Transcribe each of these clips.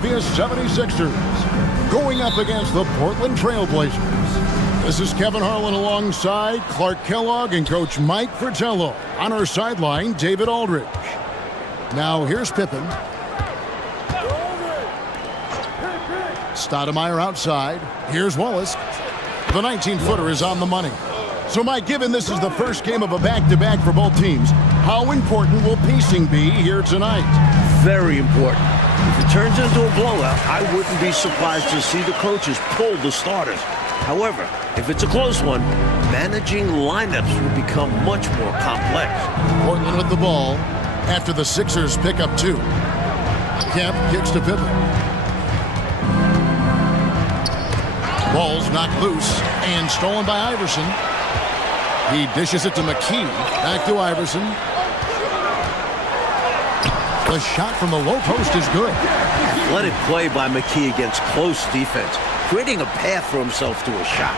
Philadelphia 76ers going up against the Portland Trail Blazers. This is Kevin Harlan alongside Clark Kellogg and Coach Mike Fratello. On our sideline, David Aldridge. Now here's Pippen. Stoudemire outside. Here's Wallace. The 19-footer is on the money. So, Mike, given this is the first game of a back-to-back for both teams, how important will pacing be here tonight? Very important. If it turns into a blowout, I wouldn't be surprised to see the coaches pull the starters. However, if it's a close one, managing lineups will become much more complex. Portland with the ball after the Sixers pick up 2. Kemp kicks to Pippen. Ball's knocked loose and stolen by Iverson. He dishes it to McKee. Back to Iverson. The shot from the low post is good. Athletic play by McKee against close defense, creating a path for himself to a shot.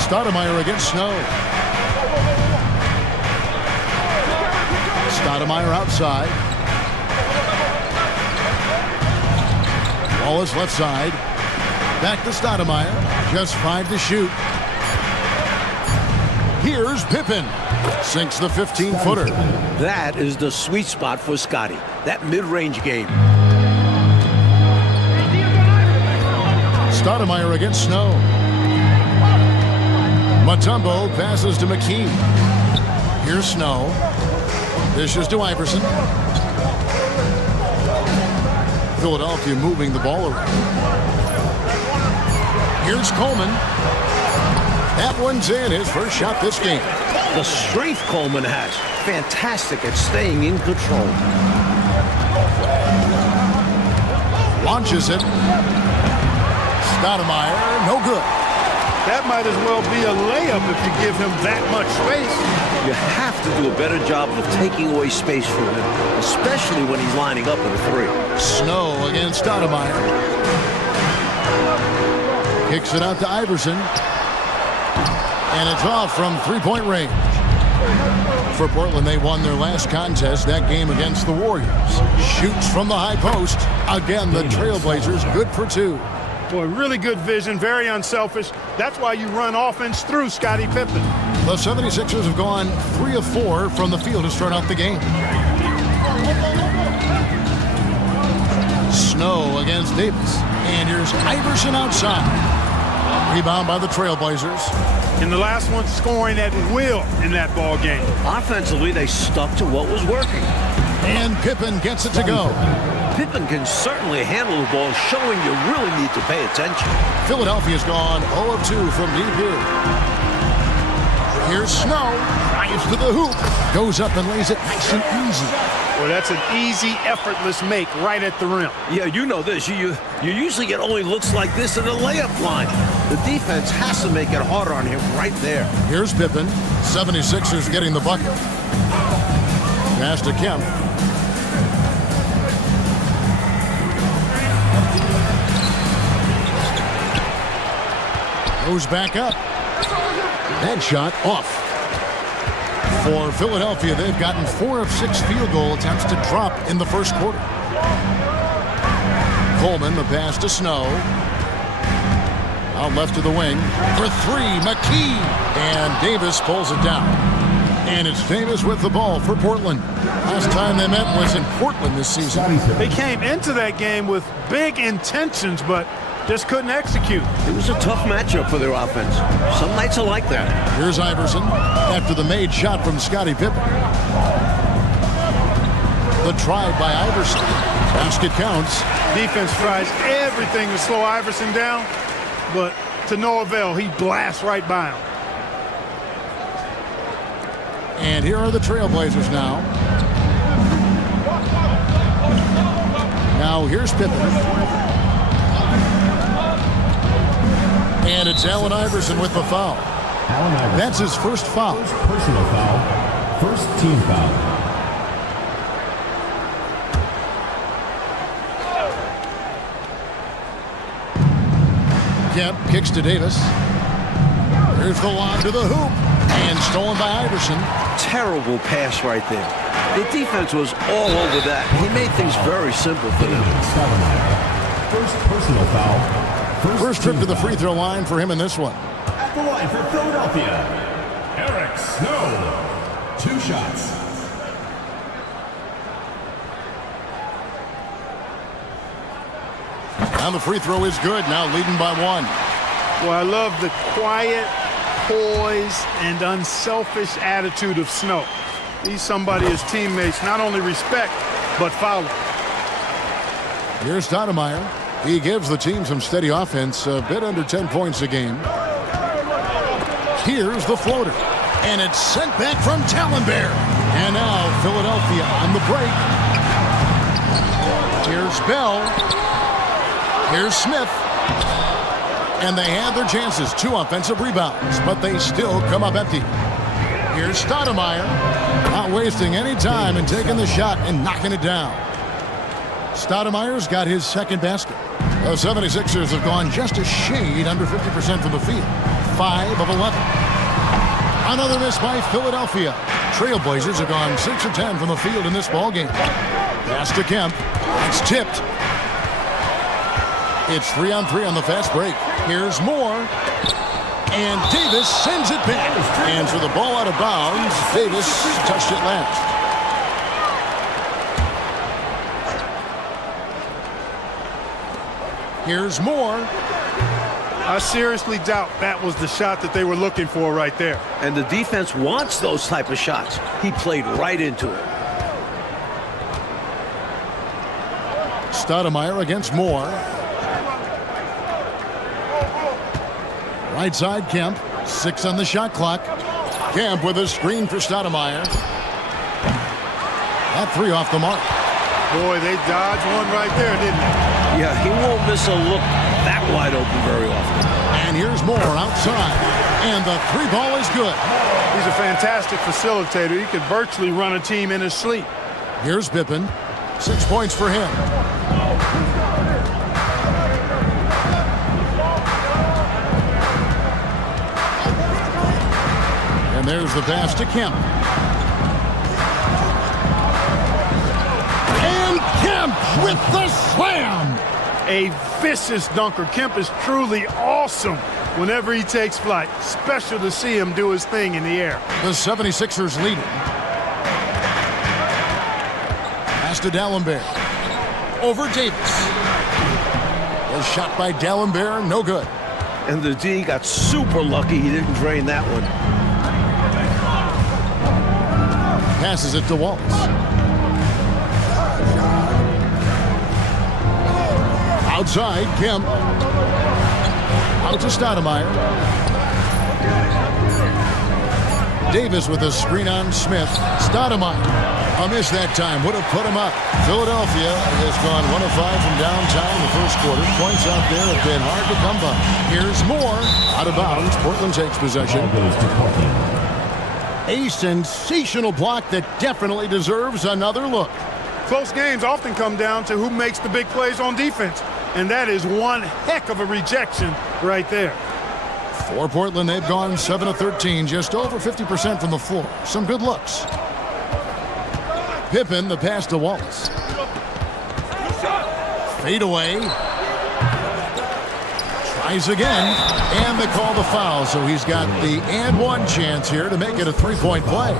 Stoudemire against Snow. Stoudemire outside. Ball is left side. Back to Stoudemire. Just 5 to shoot. Here's Pippen. Sinks the 15-footer. That is the sweet spot for Scotty. That mid-range game. Stoudemire against Snow. Mutombo passes to McKee. Here's Snow. Dishes to Iverson. Philadelphia moving the ball around. Here's Coleman. That one's in, his first shot this game. The strength Coleman has. Fantastic at staying in control. Launches it. Stoudemire, no good. That might as well be a layup if you give him that much space. You have to do a better job of taking away space from him, especially when he's lining up with a 3. Snow against Stoudemire. Kicks it out to Iverson. And it's off from three-point range. For Portland, they won their last contest, that game against the Warriors. Shoots from the high post. Again, the Trailblazers good for 2. Boy, really good vision, very unselfish. That's why you run offense through Scottie Pippen. The 76ers have gone 3 of 4 from the field to start out the game. Snow against Davis. And here's Iverson outside. Rebound by the Trailblazers. In the last one, scoring at will in that ball game. Offensively, they stuck to what was working. And Pippen gets it to go. Pippen can certainly handle the ball, showing you really need to pay attention. Philadelphia's gone 0 of 2 from deep here. Here's Snow. Drives to the hoop. Goes up and lays it nice and easy. Well, that's an easy, effortless make right at the rim. Yeah, you know this. You usually get only looks like this in the layup line. The defense has to make it harder on him right there. Here's Pippen. 76ers getting the bucket. Pass to Kemp. Goes back up. That shot off. For Philadelphia, they've gotten 4 of 6 field goal attempts to drop in the first quarter. Coleman, the pass to Snow. Out left to the wing. For 3, McKee. And Davis pulls it down. And it's Davis with the ball for Portland. Last time they met was in Portland this season. They came into that game with big intentions, but just couldn't execute. It was a tough matchup for their offense. Some nights are like that. Here's Iverson after the made shot from Scottie Pippen. The drive by Iverson. Basket counts. Defense tries everything to slow Iverson down, but to no avail. He blasts right by him. And here are the Trailblazers now. Now here's Pippen. And it's Allen Iverson with the foul. That's his first foul. First personal foul. First team foul. Kemp kicks to Davis. Here's the lob to the hoop. And stolen by Iverson. Terrible pass right there. The defense was all over that. He made things very simple for them. First personal foul. First trip to the free throw line for him in this one. At the line for Philadelphia, Eric Snow. 2 shots. And the free throw is good, now leading by 1. Well, I love the quiet, poise, and unselfish attitude of Snow. He's somebody his teammates not only respect, but follow. Here's Stoudemire. He gives the team some steady offense, a bit under 10 points a game. Here's the floater. And it's sent back from Tallenberg. And now Philadelphia on the break. Here's Bell. Here's Smith. And they had their chances. 2 offensive rebounds, but they still come up empty. Here's Stoudemire. Not wasting any time and taking the shot and knocking it down. Stoudemire's got his second basket. The 76ers have gone just a shade under 50% from the field. 5 of 11. Another miss by Philadelphia. Trailblazers have gone 6 of 10 from the field in this ballgame. Pass to Kemp. It's tipped. It's 3-on-3 on the fast break. Here's Moore. And Davis sends it back. And for the ball out of bounds, Davis touched it last. Here's Moore. I seriously doubt that was the shot that they were looking for right there. And the defense wants those type of shots. He played right into it. Stoudemire against Moore. Right side, Kemp. 6 on the shot clock. Kemp with a screen for Stoudemire. That 3 off the mark. Boy, they dodged one right there, didn't they? Yeah, he won't miss a look that wide open very often. And here's Moore outside. And the 3 ball is good. He's a fantastic facilitator. He could virtually run a team in his sleep. Here's Pippen. 6 points for him. And there's the pass to Kemp. And Kemp with the slam. A vicious dunker. Kemp is truly awesome whenever he takes flight. Special to see him do his thing in the air. The 76ers lead. Pass to Dallenberg. Over Davis. A shot by Dallenberg, no good. And the D got super lucky he didn't drain that one. Passes it to Wallace. Outside, Kemp. Out to Stoudemire. Davis with a screen on Smith. Stoudemire. A miss that time. Would have put him up. Philadelphia has gone 1 of 5 from downtown in the first quarter. Points out there have been hard to come by. Here's Moore. Out of bounds. Portland takes possession. A sensational block that definitely deserves another look. Close games often come down to who makes the big plays on defense. And that is one heck of a rejection right there. For Portland, they've gone 7 of 13, just over 50% from the floor. Some good looks. Pippen, the pass to Wallace. Fade away. Tries again, and they call the foul, so he's got the and one chance here to make it a 3-point play.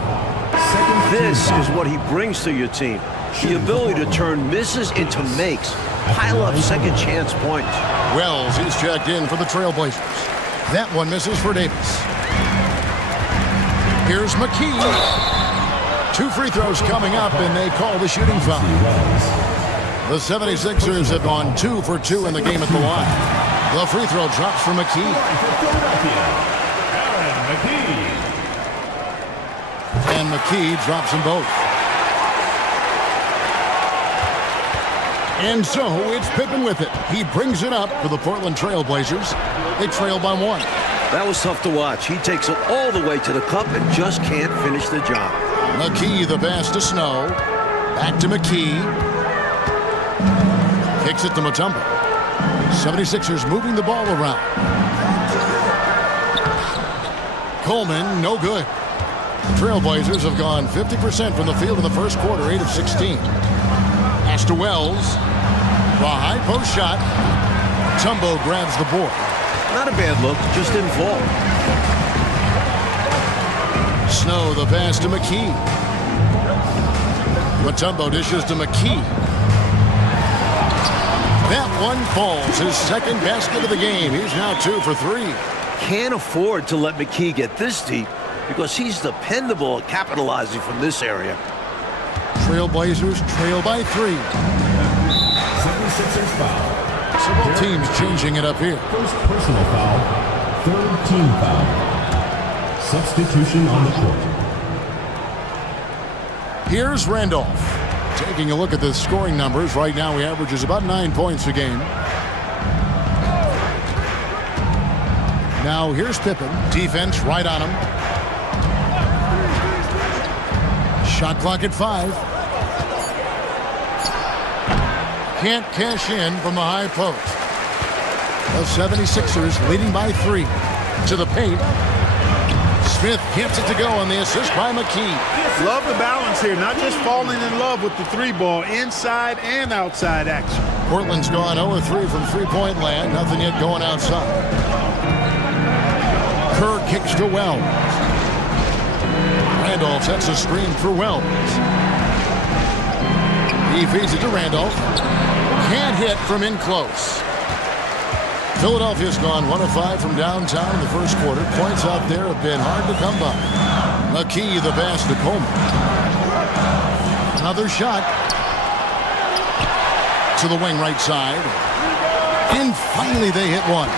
This is what he brings to your team. The ability to turn misses into makes. Pile up second chance points. Wells, he's checked in for the Trailblazers. That one misses for Davis. Here's McKee. 2 free throws coming up, and they call the shooting foul. The 76ers have gone 2 for 2 in the game at the line. The free throw drops for McKee. And McKee drops them both. And so it's Pippen with it. He brings it up for the Portland Trailblazers. They trail by 1. That was tough to watch. He takes it all the way to the cup and just can't finish the job. McKee, the pass to Snow. Back to McKee. Kicks it to Mutombo. 76ers moving the ball around. Coleman, no good. The Trailblazers have gone 50% from the field in the first quarter, 8 of 16. Pass to Wells. The high post shot. Tumbo grabs the board. Not a bad look, just didn't fall. Snow, the pass to McKee. Mutombo dishes to McKee. That one falls, his second basket of the game. He's now 2 for 3. Can't afford to let McKee get this deep because he's dependable at capitalizing from this area. Trailblazers trail by 3. 76ers foul. So both teams changing it up here. First personal foul. Third team foul. Substitution on the court. Here's Randolph. Taking a look at the scoring numbers. Right now he averages about 9 points a game. Now here's Pippen. Defense right on him. Shot clock at 5. Can't cash in from the high post. The 76ers leading by 3. To the paint. Smith gets it to go on the assist by McKee. Love the balance here, not just falling in love with the 3 ball, inside and outside action. Portland's gone 0-3 from three-point land. Nothing yet going outside. Kerr kicks to Wells. Randolph sets a screen for Wells. He feeds it to Randolph. Can't hit from in close. Philadelphia's gone 1 of 5 from downtown in the first quarter. Points out there have been hard to come by. McKee, the pass to Coleman. Another shot. To the wing right side. And finally they hit one.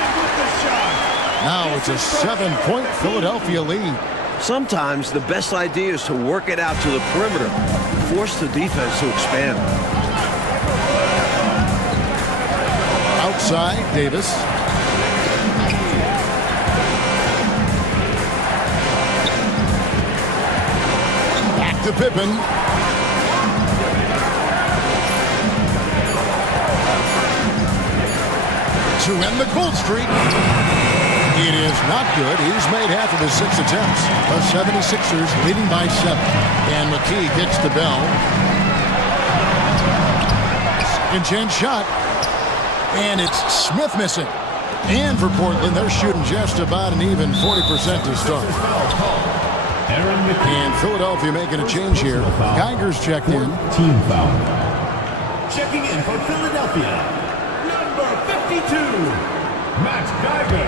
Now it's a 7-point Philadelphia lead. Sometimes the best idea is to work it out to the perimeter, force the defense to expand. Outside, Davis. Back to Pippen. To end the cold streak. It is not good. He's made half of his 6 attempts. The 76ers leading by 7. And McKee gets to Bell. Second chance shot. And it's Smith missing. And for Portland, they're shooting just about an even 40% to start. And Philadelphia making a change here. Geiger's checked in. Team foul. Checking in for Philadelphia. Number 52, Matt Geiger.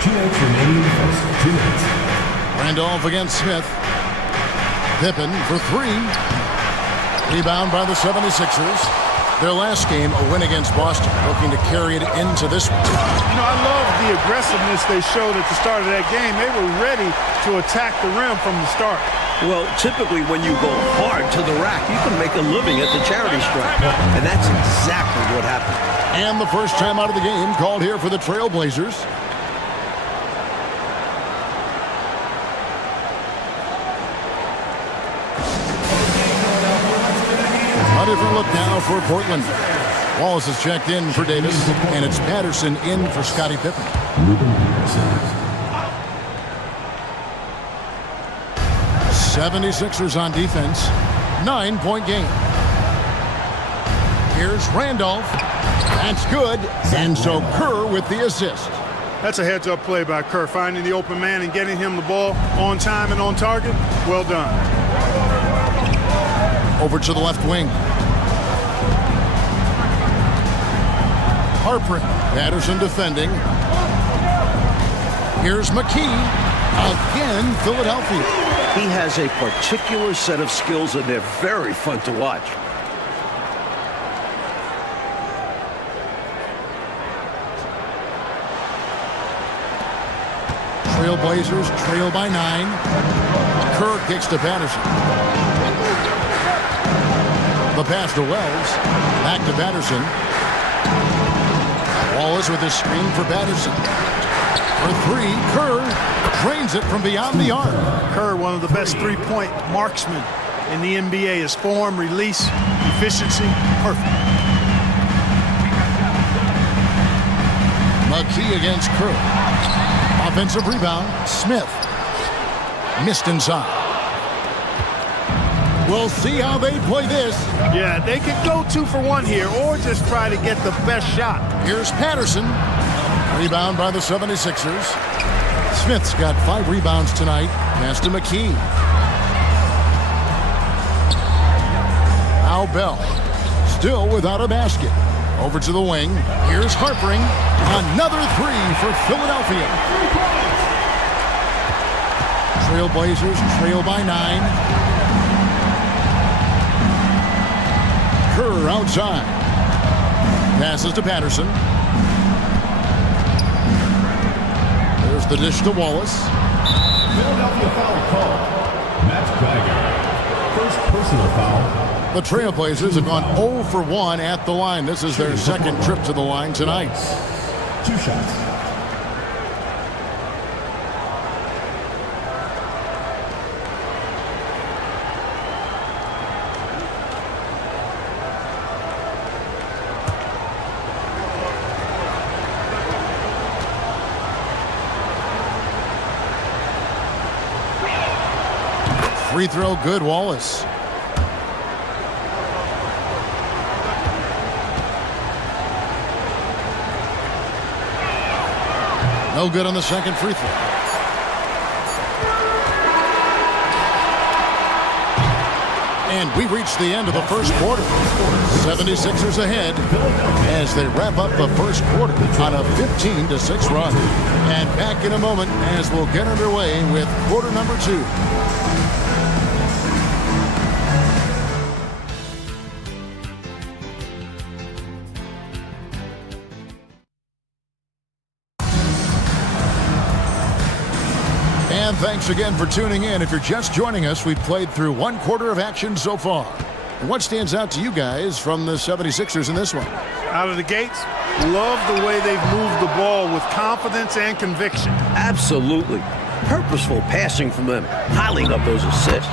2 minutes remaining in the first. 2 minutes. Randolph against Smith. Pippen for 3. Rebound by the 76ers. Their last game, a win against Boston, looking to carry it into this one. You know, I love the aggressiveness they showed at the start of that game. They were ready to attack the rim from the start. Well, typically when you go hard to the rack, you can make a living at the charity stripe. And that's exactly what happened. And the first time out of the game called here for the Trailblazers. A different look now for Portland. Wallace is checked in for Davis, and it's Patterson in for Scottie Pippen. 76ers on defense. 9-point game. Here's Randolph. That's good. And so Kerr with the assist. That's a heads-up play by Kerr, finding the open man and getting him the ball on time and on target. Well done. Over to the left wing. Harper. Patterson defending. Here's McKee. Again, Philadelphia. He has a particular set of skills, and they're very fun to watch. Trailblazers trail by 9. Kerr kicks to Patterson. The pass to Wells. Back to Patterson. Wallace with his screen for Patterson. For 3, Kerr drains it from beyond the arc. Kerr, one of the best three-point marksmen in the NBA. His form, release, efficiency, perfect. McKee against Kerr. Offensive rebound. Smith. Missed inside. We'll see how they play this. Yeah, they could go 2 for 1 here or just try to get the best shot. Here's Patterson. Rebound by the 76ers. Smith's got 5 rebounds tonight. Pass to McKee. Now Bell. Still without a basket. Over to the wing. Here's Harpering. Another 3 for Philadelphia. Trailblazers trail by 9. Kerr outside. Passes to Patterson. There's the dish to Wallace. Philadelphia foul call. Matt Geiger. First personal foul. The Trailblazers have gone 0 for 1 at the line. This is their second trip to the line tonight. 2 shots. Free throw good, Wallace. No good on the second free throw. And we reached the end of the first quarter. 76ers ahead as they wrap up the first quarter on a 15-6 run. And back in a moment as we'll get underway with quarter number 2. And thanks again for tuning in. If you're just joining us, we've played through 1 quarter of action so far. And what stands out to you guys from the 76ers in this one? Out of the gates, love the way they've moved the ball with confidence and conviction. Absolutely. Purposeful passing from them, piling up those assists.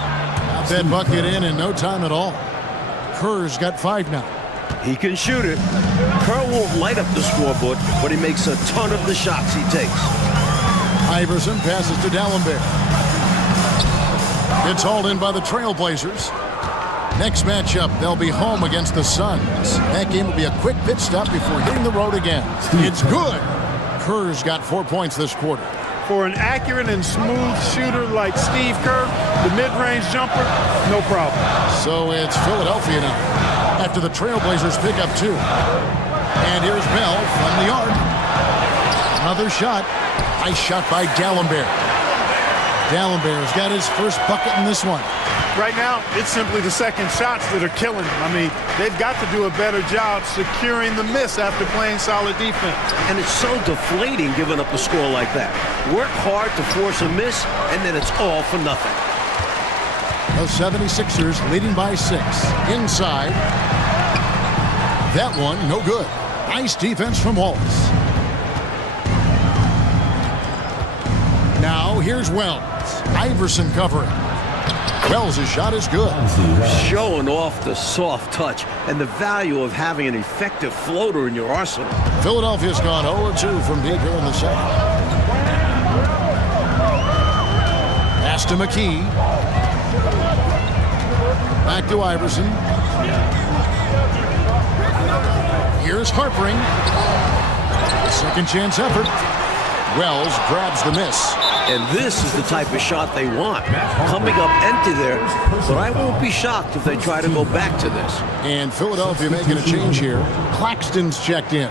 That bucket in no time at all. Kerr's got 5 now. He can shoot it. Kerr won't light up the scoreboard, but he makes a ton of the shots he takes. Iverson passes to D'Alembert. It's hauled in by the Trailblazers. Next matchup, they'll be home against the Suns. That game will be a quick pit stop before hitting the road again. It's good. Kerr's got 4 points this quarter. For an accurate and smooth shooter like Steve Kerr, the mid-range jumper, no problem. So it's Philadelphia now after the Trailblazers pick up 2. And here's Bell from the arc. Another shot. Nice shot by D'Alembert. D'Alembert's got his first bucket in this one. Right now, it's simply the second shots that are killing them. I mean, they've got to do a better job securing the miss after playing solid defense. And it's so deflating giving up a score like that. Work hard to force a miss, and then it's all for nothing. The 76ers leading by 6. Inside. That one, no good. Nice defense from Wallace. Now, here's Wells. Iverson covering. Wells' shot is good. Showing off the soft touch and the value of having an effective floater in your arsenal. Philadelphia's gone 0-2 from deep here in the second. Pass to McKee. Back to Iverson. Here's Harpering. Second chance effort. Wells grabs the miss. And this is the type of shot they want. Coming up empty there, but I won't be shocked if they try to go back to this. And Philadelphia making a change here. Claxton's checked in.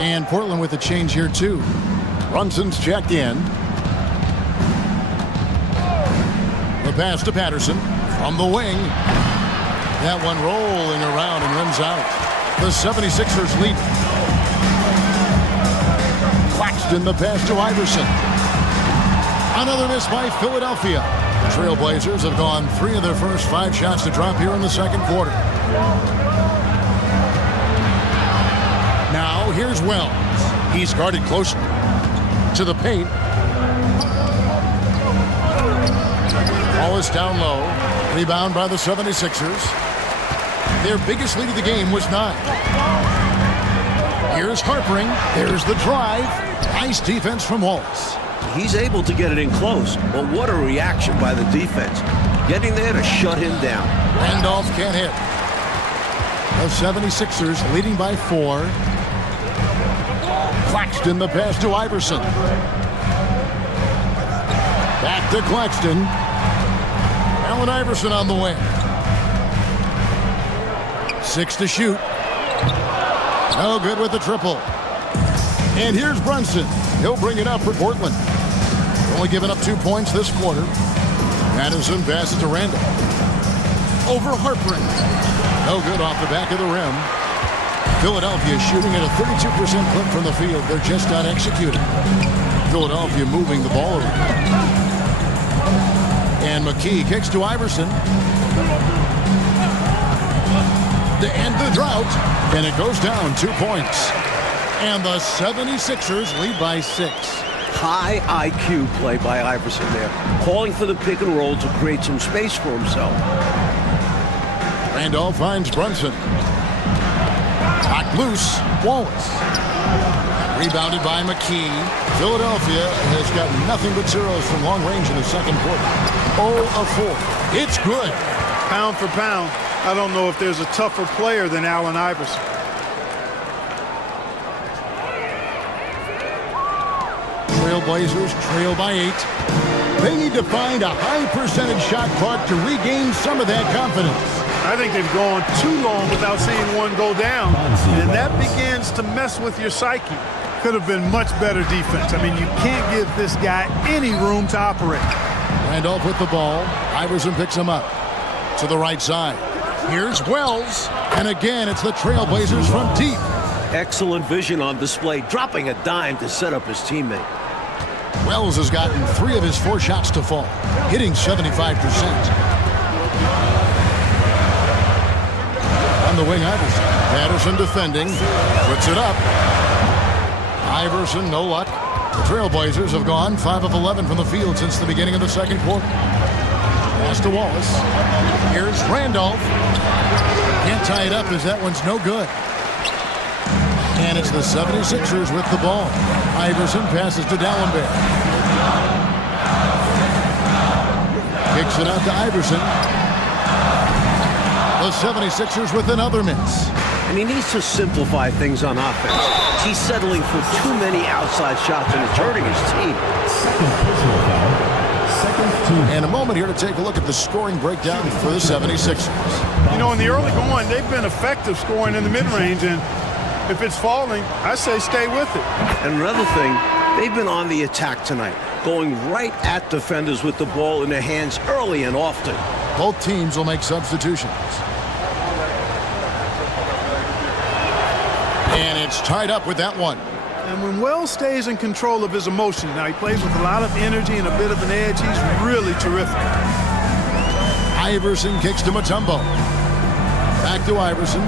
And Portland with a change here too. Brunson's checked in. The pass to Patterson from the wing. That one rolling around and runs out. The 76ers lead. Claxton the pass to Iverson. Another miss by Philadelphia. Trailblazers have gone 3 of their first 5 shots to drop here in the second quarter. Now here's Wells. He's guarded closely to the paint. Wallace down low. Rebound by the 76ers. Their biggest lead of the game was 9. Here's Harpering. There's the drive. Nice defense from Wallace. He's able to get it in close, but what a reaction by the defense. Getting there to shut him down. Randolph can't hit. The 76ers leading by 4. Claxton the pass to Iverson. Back to Claxton. Allen Iverson on the wing. 6 to shoot. No good with the triple. And here's Brunson. He'll bring it up for Portland. Only given up 2 points this quarter. Madison passes to Randall. Over Harpering. No good off the back of the rim. Philadelphia shooting at a 32% clip from the field. They're just not executing. Philadelphia moving the ball around. And McKee kicks to Iverson. To end the drought. And it goes down 2 points. And the 76ers lead by 6. High IQ play by Iverson there. Calling for the pick and roll to create some space for himself. Randolph finds Brunson. Knocked loose. Wallace. Rebounded by McKee. Philadelphia has got nothing but zeros from long range in the second quarter. 0 of 4. It's good. Pound for pound, I don't know if there's a tougher player than Allen Iverson. Trailblazers trail by 8. They need to find a high percentage shot clock to regain some of that confidence. I think they've gone too long without seeing one go down, and that begins to mess with your psyche. Could have been much better defense. I mean, you can't give this guy any room to operate. Randolph with the ball. Iverson picks him up to the right side. Here's Wells, and again it's the Trailblazers from deep. Excellent vision on display, dropping a dime to set up his teammate. Wells has gotten 3 of his 4 shots to fall, hitting 75%. On the wing, Iverson. Patterson defending, puts it up. Iverson, no luck. The Trailblazers have gone 5 of 11 from the field since the beginning of the second quarter. Pass to Wallace. Here's Randolph. Can't tie it up as that one's no good. And it's the 76ers with the ball. Iverson passes to Dallenberg. Kicks it out to Iverson. The 76ers with another miss. And he needs to simplify things on offense. He's settling for too many outside shots, and it's hurting his team. And a moment here to take a look at the scoring breakdown for the 76ers. You know, in the early going, they've been effective scoring in the mid-range, and if it's falling, I say stay with it. And another thing, they've been on the attack tonight, going right at defenders with the ball in their hands early and often. Both teams will make substitutions. And it's tied up with that one. And when Wells stays in control of his emotions, now he plays with a lot of energy and a bit of an edge, he's really terrific. Iverson kicks to Mutombo. Back to Iverson.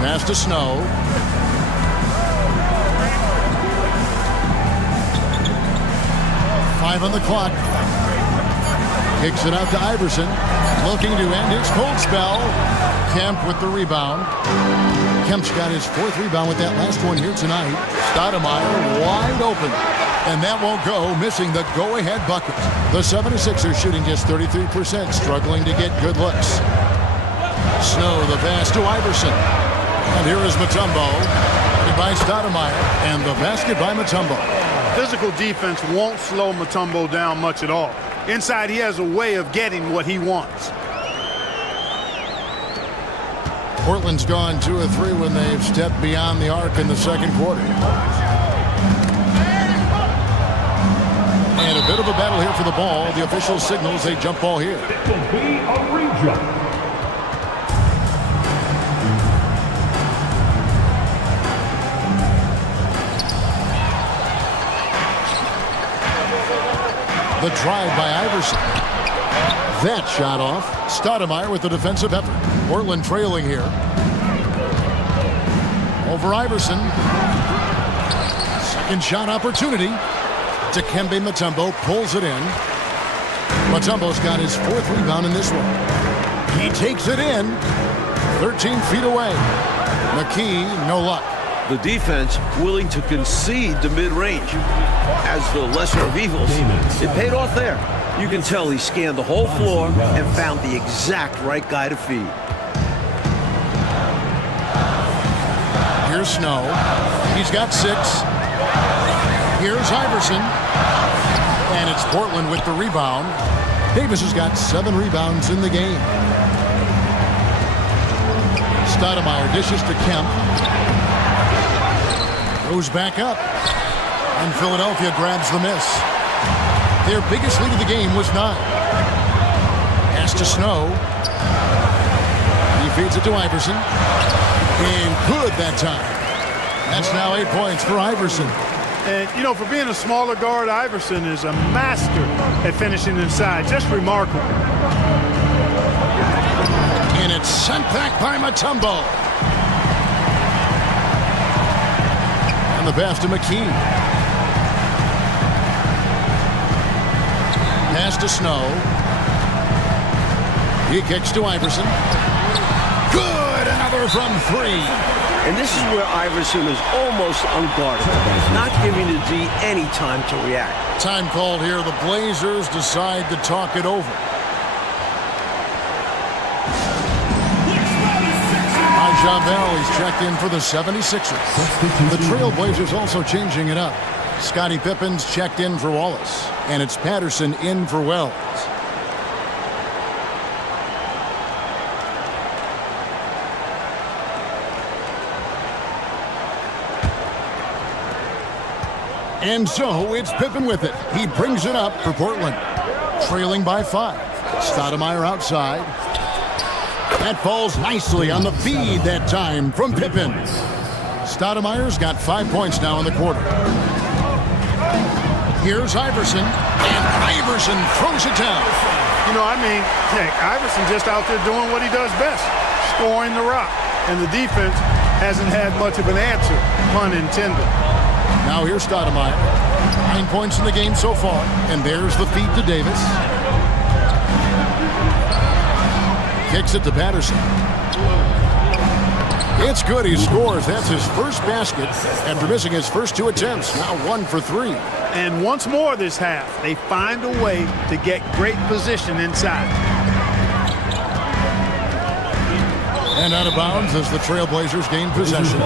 Pass to Snow. Five on the clock. Kicks it out to Iverson. Looking to end his cold spell. Kemp with the rebound. Kemp's got his 4th rebound with that last one here tonight. Stoudemire wide open. And that won't go, missing the go-ahead bucket. The 76ers shooting just 33%, struggling to get good looks. Snow, the pass to Iverson. And here is Mutombo. By Stoudemire. And the basket by Mutombo. Physical defense won't slow Mutombo down much at all. Inside, he has a way of getting what he wants. Portland's gone 2 of 3 when they've stepped beyond the arc in the second quarter. And a bit of a battle here for the ball. The official signals a jump ball here. It will be a re-jump. The drive by Iverson. That shot off. Stoudemire with the defensive effort. Portland trailing here. Over Iverson. Second shot opportunity. Dikembe Mutombo pulls it in. Mutombo's got his 4th rebound in this one. He takes it in. 13 feet away. McKee, no luck. The defense willing to concede the mid-range as the lesser of evils. It paid off there. You can tell he scanned the whole floor and found the exact right guy to feed. Here's Snow. He's got 6. Here's Iverson. And it's Portland with the rebound. Davis has got 7 rebounds in the game. Stoudemire dishes to Kemp. Goes back up. And Philadelphia grabs the miss. Their biggest lead of the game was 9. Pass to Snow. He feeds it to Iverson. And good that time. That's now 8 points for Iverson. And, you know, for being a smaller guard, Iverson is a master at finishing inside. Just remarkable. And it's sent back by Mutombo. And the pass to McKee. Pass to Snow. He kicks to Iverson. Good! Another from 3. And this is where Iverson is almost unguarded, not giving the D any time to react. Time called here. The Blazers decide to talk it over. Bell, he's checked in for the 76ers. The Trailblazers also changing it up. Scottie Pippen's checked in for Wallace. And it's Patterson in for Wells. And so it's Pippen with it. He brings it up for Portland. Trailing by 5. Stoudemire outside. That falls nicely on the feed that time from Pippen. Stoudemire's got 5 points now in the quarter. Here's Iverson, and Iverson throws it down. You know, I mean, heck, Iverson just out there doing what he does best, scoring the rock. And the defense hasn't had much of an answer, pun intended. Now here's Stoudemire. 9 points in the game so far, and there's the feed to Davis. Kicks it to Patterson. It's good. He scores. That's his first basket after missing his first 2 attempts. Now 1 for 3. And once more this half, they find a way to get great position inside. And out of bounds as the Trailblazers gain possession.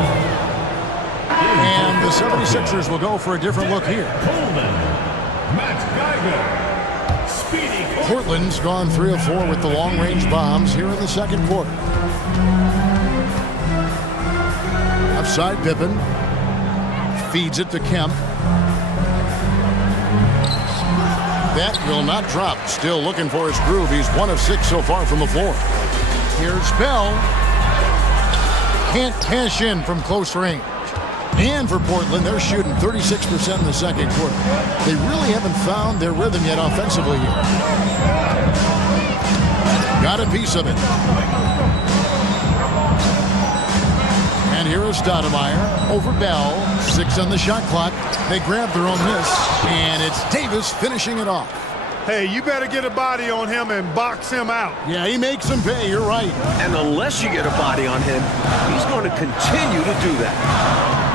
And the 76ers will go for a different look here. Portland's gone 3 of 4 with the long-range bombs here in the second quarter. Outside Pippen. Feeds it to Kemp. That will not drop. Still looking for his groove. He's 1 of 6 so far from the floor. Here's Bell. Can't cash in from close range. And for Portland, they're shooting 36% in the second quarter. They really haven't found their rhythm yet offensively here. Got a piece of it. And here is Stoudemire over Bell. 6 on the shot clock. They grab their own miss. And it's Davis finishing it off. Hey, you better get a body on him and box him out. Yeah, he makes him pay. You're right. And unless you get a body on him, he's going to continue to do that.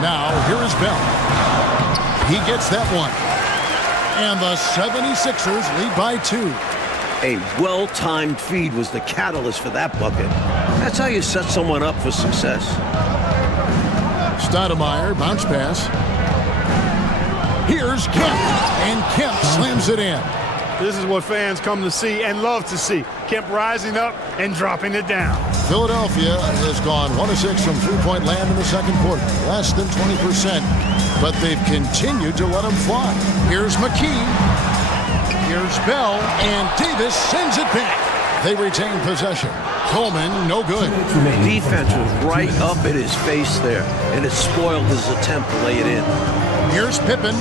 Now, here is Bell. He gets that one. And the 76ers lead by 2. A well-timed feed was the catalyst for that bucket. That's how you set someone up for success. Stoudemire, bounce pass. Here's Kemp. And Kemp slams it in. This is what fans come to see and love to see. Kemp rising up and dropping it down. Philadelphia has gone 1 of 6 from three-point land in the second quarter. Less than 20%. But they've continued to let them fly. Here's McKee. Here's Bell. And Davis sends it back. They retain possession. Coleman, no good. The defense was right up at his face there, and it spoiled his attempt to lay it in. Here's Pippen,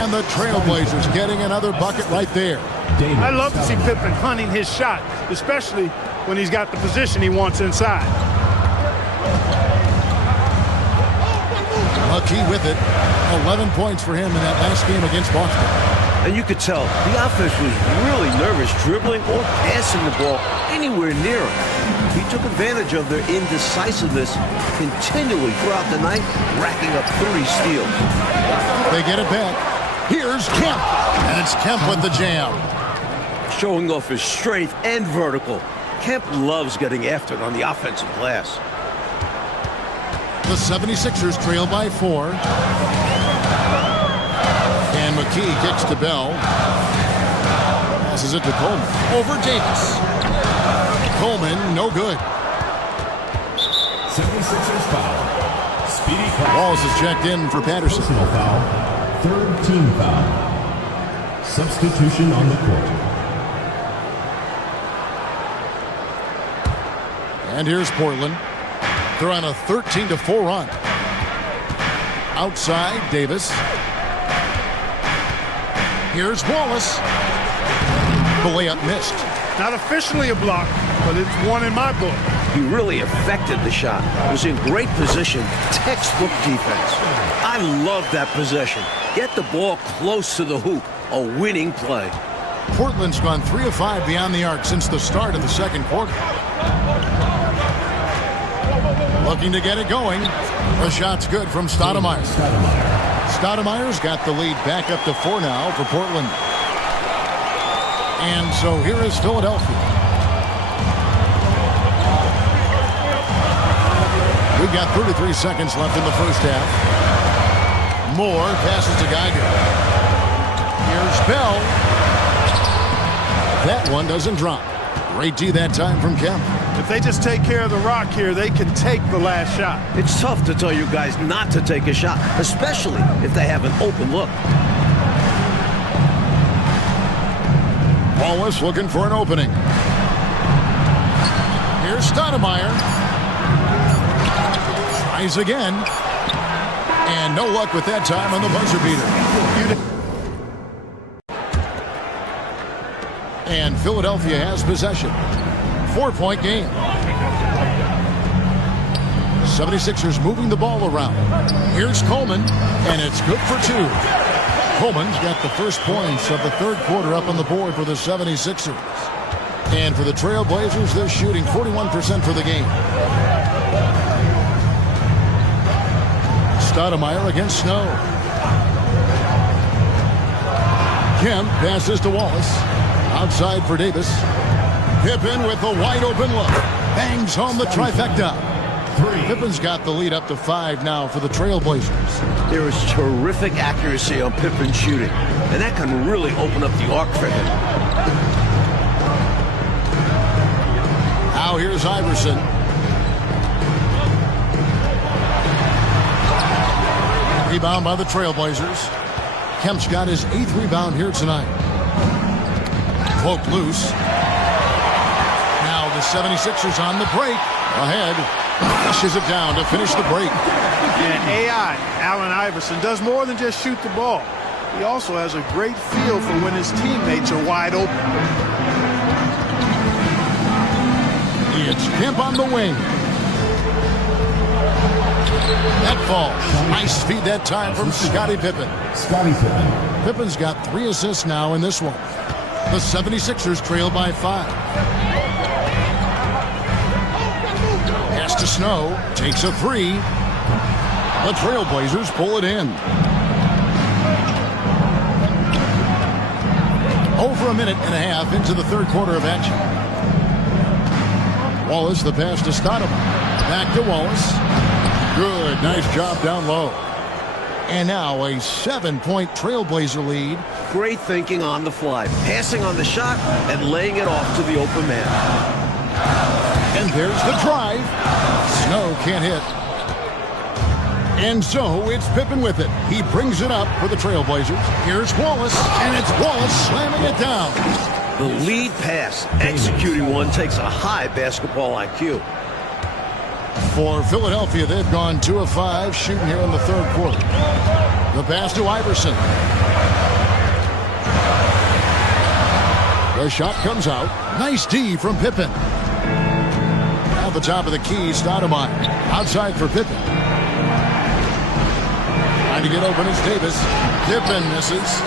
and the Trailblazers getting another bucket right there. I love to see Pippen hunting his shot, especially when he's got the position he wants inside. McKee with it. 11 points for him in that last game against Boston. And you could tell the offense was really nervous dribbling or passing the ball anywhere near him. He took advantage of their indecisiveness continually throughout the night, racking up 3 steals. They get it back. Here's Kemp. And it's Kemp with the jam. Showing off his strength and vertical. Kemp loves getting after it on the offensive glass. The 76ers trail by 4. And McKee kicks to Bell. Passes it to Coleman. Over Davis. Coleman, no good. 76ers foul. Speedy foul. Wallace is checked in for Patterson. Personal foul. 3rd team foul. Substitution on the court. And here's Portland. They're on a 13-4 run. Outside, Davis. Here's Wallace. The layup missed. Not officially a block, but it's one in my book. He really affected the shot. Was in great position. Textbook defense. I love that possession. Get the ball close to the hoop. A winning play. Portland's gone 3 of 5 beyond the arc since the start of the second quarter. Looking to get it going. The shot's good from Stoudemire. Stoudemire's got the lead back up to 4 now for Portland. And so here is Philadelphia. We've got 33 seconds left in the first half. Moore passes to Geiger. Here's Bell. That one doesn't drop. Great D that time from Kemp. If they just take care of the rock here, they can take the last shot. It's tough to tell you guys not to take a shot, especially if they have an open look. Wallace looking for an opening. Here's Stoudemire. Tries again. And no luck with that time on the buzzer beater. And Philadelphia has possession. 4-point game. 76ers moving the ball around. Here's Coleman, and it's good for 2. Coleman's got the first points of the third quarter up on the board for the 76ers. And for the Trailblazers, they're shooting 41% for the game. Stoudemire against Snow. Kemp passes to Wallace. Outside for Davis. Pippen with a wide open look. Bangs home the trifecta. Pippen's got the lead up to 5 now for the Trailblazers. There is terrific accuracy on Pippen's shooting, and that can really open up the arc for him. Now here's Iverson. Rebound by the Trailblazers. Kemp's got his 8th rebound here tonight. Poked loose. Now the 76ers on the break. Ahead. Pushes it down to finish the break. And AI, Allen Iverson, does more than just shoot the ball. He also has a great feel for when his teammates are wide open. It's Kemp on the wing. That falls. Nice feed that time from Scottie Pippen. Pippen's got 3 assists now in this one. The 76ers trail by 5. Pass to Snow. Takes a 3. The Trailblazers pull it in. Over a minute and a half into the third quarter of action. Wallace, the pass to Stoudemire. Back to Wallace. Good. Nice job down low. And now a 7-point Trailblazer lead. Great thinking on the fly. Passing on the shot and laying it off to the open man. And there's the drive. Snow can't hit. And so it's Pippen with it. He brings it up for the Trailblazers. Here's Wallace, and it's Wallace slamming it down. The lead pass, executing one, takes a high basketball IQ. For Philadelphia, they've gone 2 of 5 shooting here in the third quarter. The pass to Iverson. The shot comes out. Nice D from Pippen. At the top of the key, Stoudemire. Outside for Pippen. Trying to get open is Davis. Pippen misses.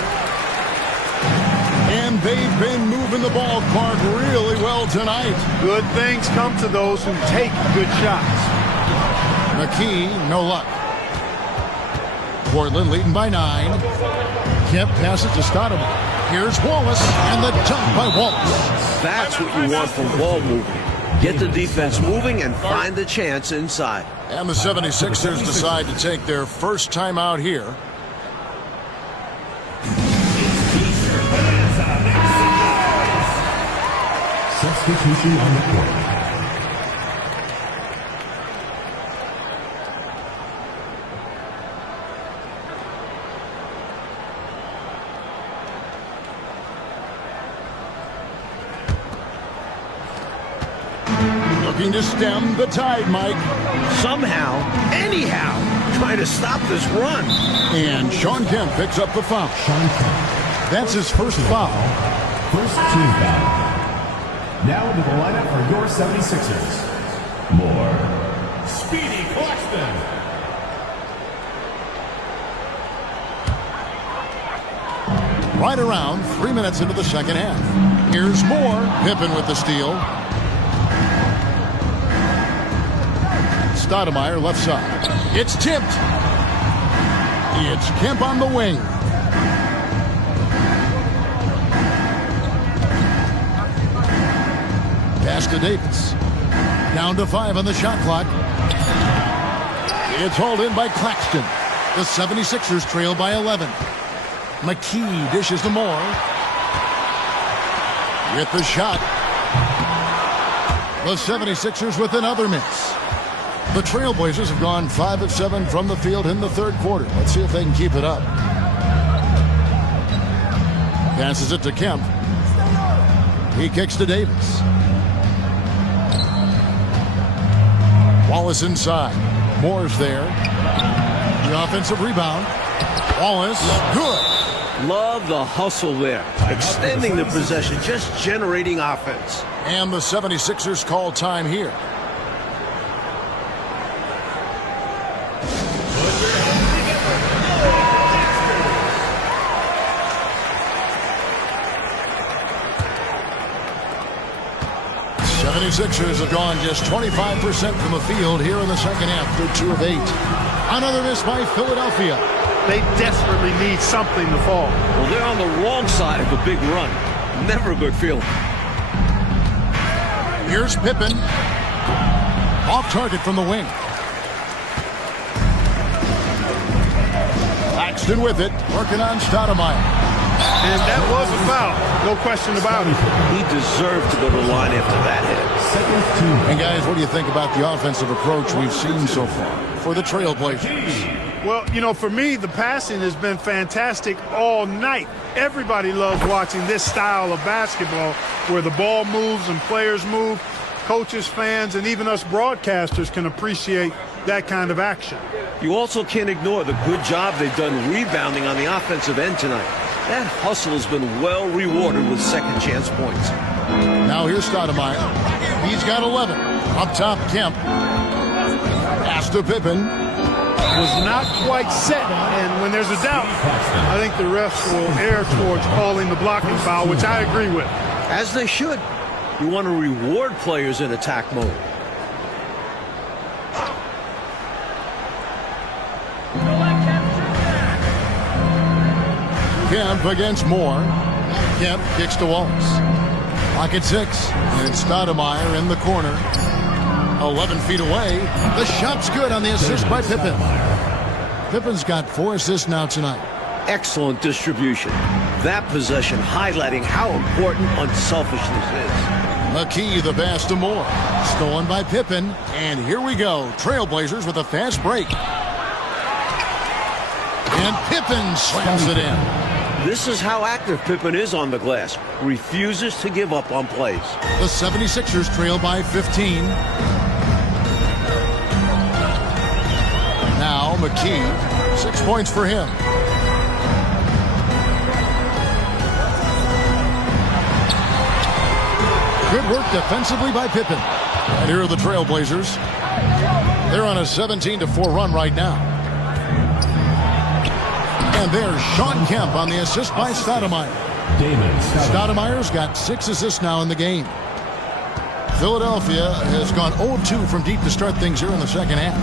they've been moving the ballpark really well tonight. Good things come to those who take good shots. McKee, no luck. Portland leading by 9. Kemp passes to Stoudemire. Here's Wallace, and the dunk by Wallace. That's what you want from ball movement. Get the defense moving and find the chance inside. And the 76ers decide to take their first time out here. Substitution on the court. Looking to stem the tide, Mike. Somehow, anyhow, trying to stop this run. And Shawn Kemp picks up the foul. Shawn Kemp. That's his first foul. First team foul. Now into the lineup for your 76ers. Moore. Speedy Claxton. Right around 3 minutes into the second half. Here's Moore. Pippen with the steal. Stoudemire left side. It's tipped. It's Kemp on the wing. Pass to Davis. Down to 5 on the shot clock. It's hauled in by Claxton. The 76ers trail by 11. McKee dishes to Moore. With the shot. The 76ers with another miss. The Trailblazers have gone 5 of 7 from the field in the third quarter. Let's see if they can keep it up. Passes it to Kemp. He kicks to Davis. Wallace inside. Moore's there. The offensive rebound. Wallace, good. Love the hustle there. Extending the possession, just generating offense. And the 76ers call time here. Sixers have gone just 25% from the field here in the second half. They're 2 of 8. Another miss by Philadelphia. They desperately need something to fall. Well, they're on the wrong side of a big run. Never a good feeling. Here's Pippen. Off target from the wing. Claxton with it. Working on Stoudemire. And that was a foul. No question about it. He deserved to go to the line after that hit. And guys, what do you think about the offensive approach we've seen so far for the Trailblazers? Well, you know, for me, the passing has been fantastic all night. Everybody loves watching this style of basketball where the ball moves and players move. Coaches, fans, and even us broadcasters can appreciate that kind of action. You also can't ignore the good job they've done rebounding on the offensive end tonight. That hustle has been well rewarded with second chance points. Now here's Stoudemire. He's got 11. Up top, Kemp. Pass to Pippen. Was not quite set, and when there's a doubt, I think the refs will err towards calling the blocking foul, which I agree with. As they should. You want to reward players in attack mode. Kemp against Moore. Kemp kicks to Wallace. Clock at 6. And it's Stoudemire in the corner. 11 feet away. The shot's good on the assist by Pippen. Pippen's got 4 assists now tonight. Excellent distribution. That possession highlighting how important unselfishness is. McKee the pass to Moore. Stolen by Pippen. And here we go. Trailblazers with a fast break. And Pippen slams it in. This is how active Pippen is on the glass. Refuses to give up on plays. The 76ers trail by 15. Now McKee, 6 points for him. Good work defensively by Pippen. And here are the Trailblazers. They're on a 17-4 run right now. And there's Shawn Kemp on the assist by Stoudemire. Stoudemire's got 6 assists now in the game. Philadelphia has gone 0-2 from deep to start things here in the second half.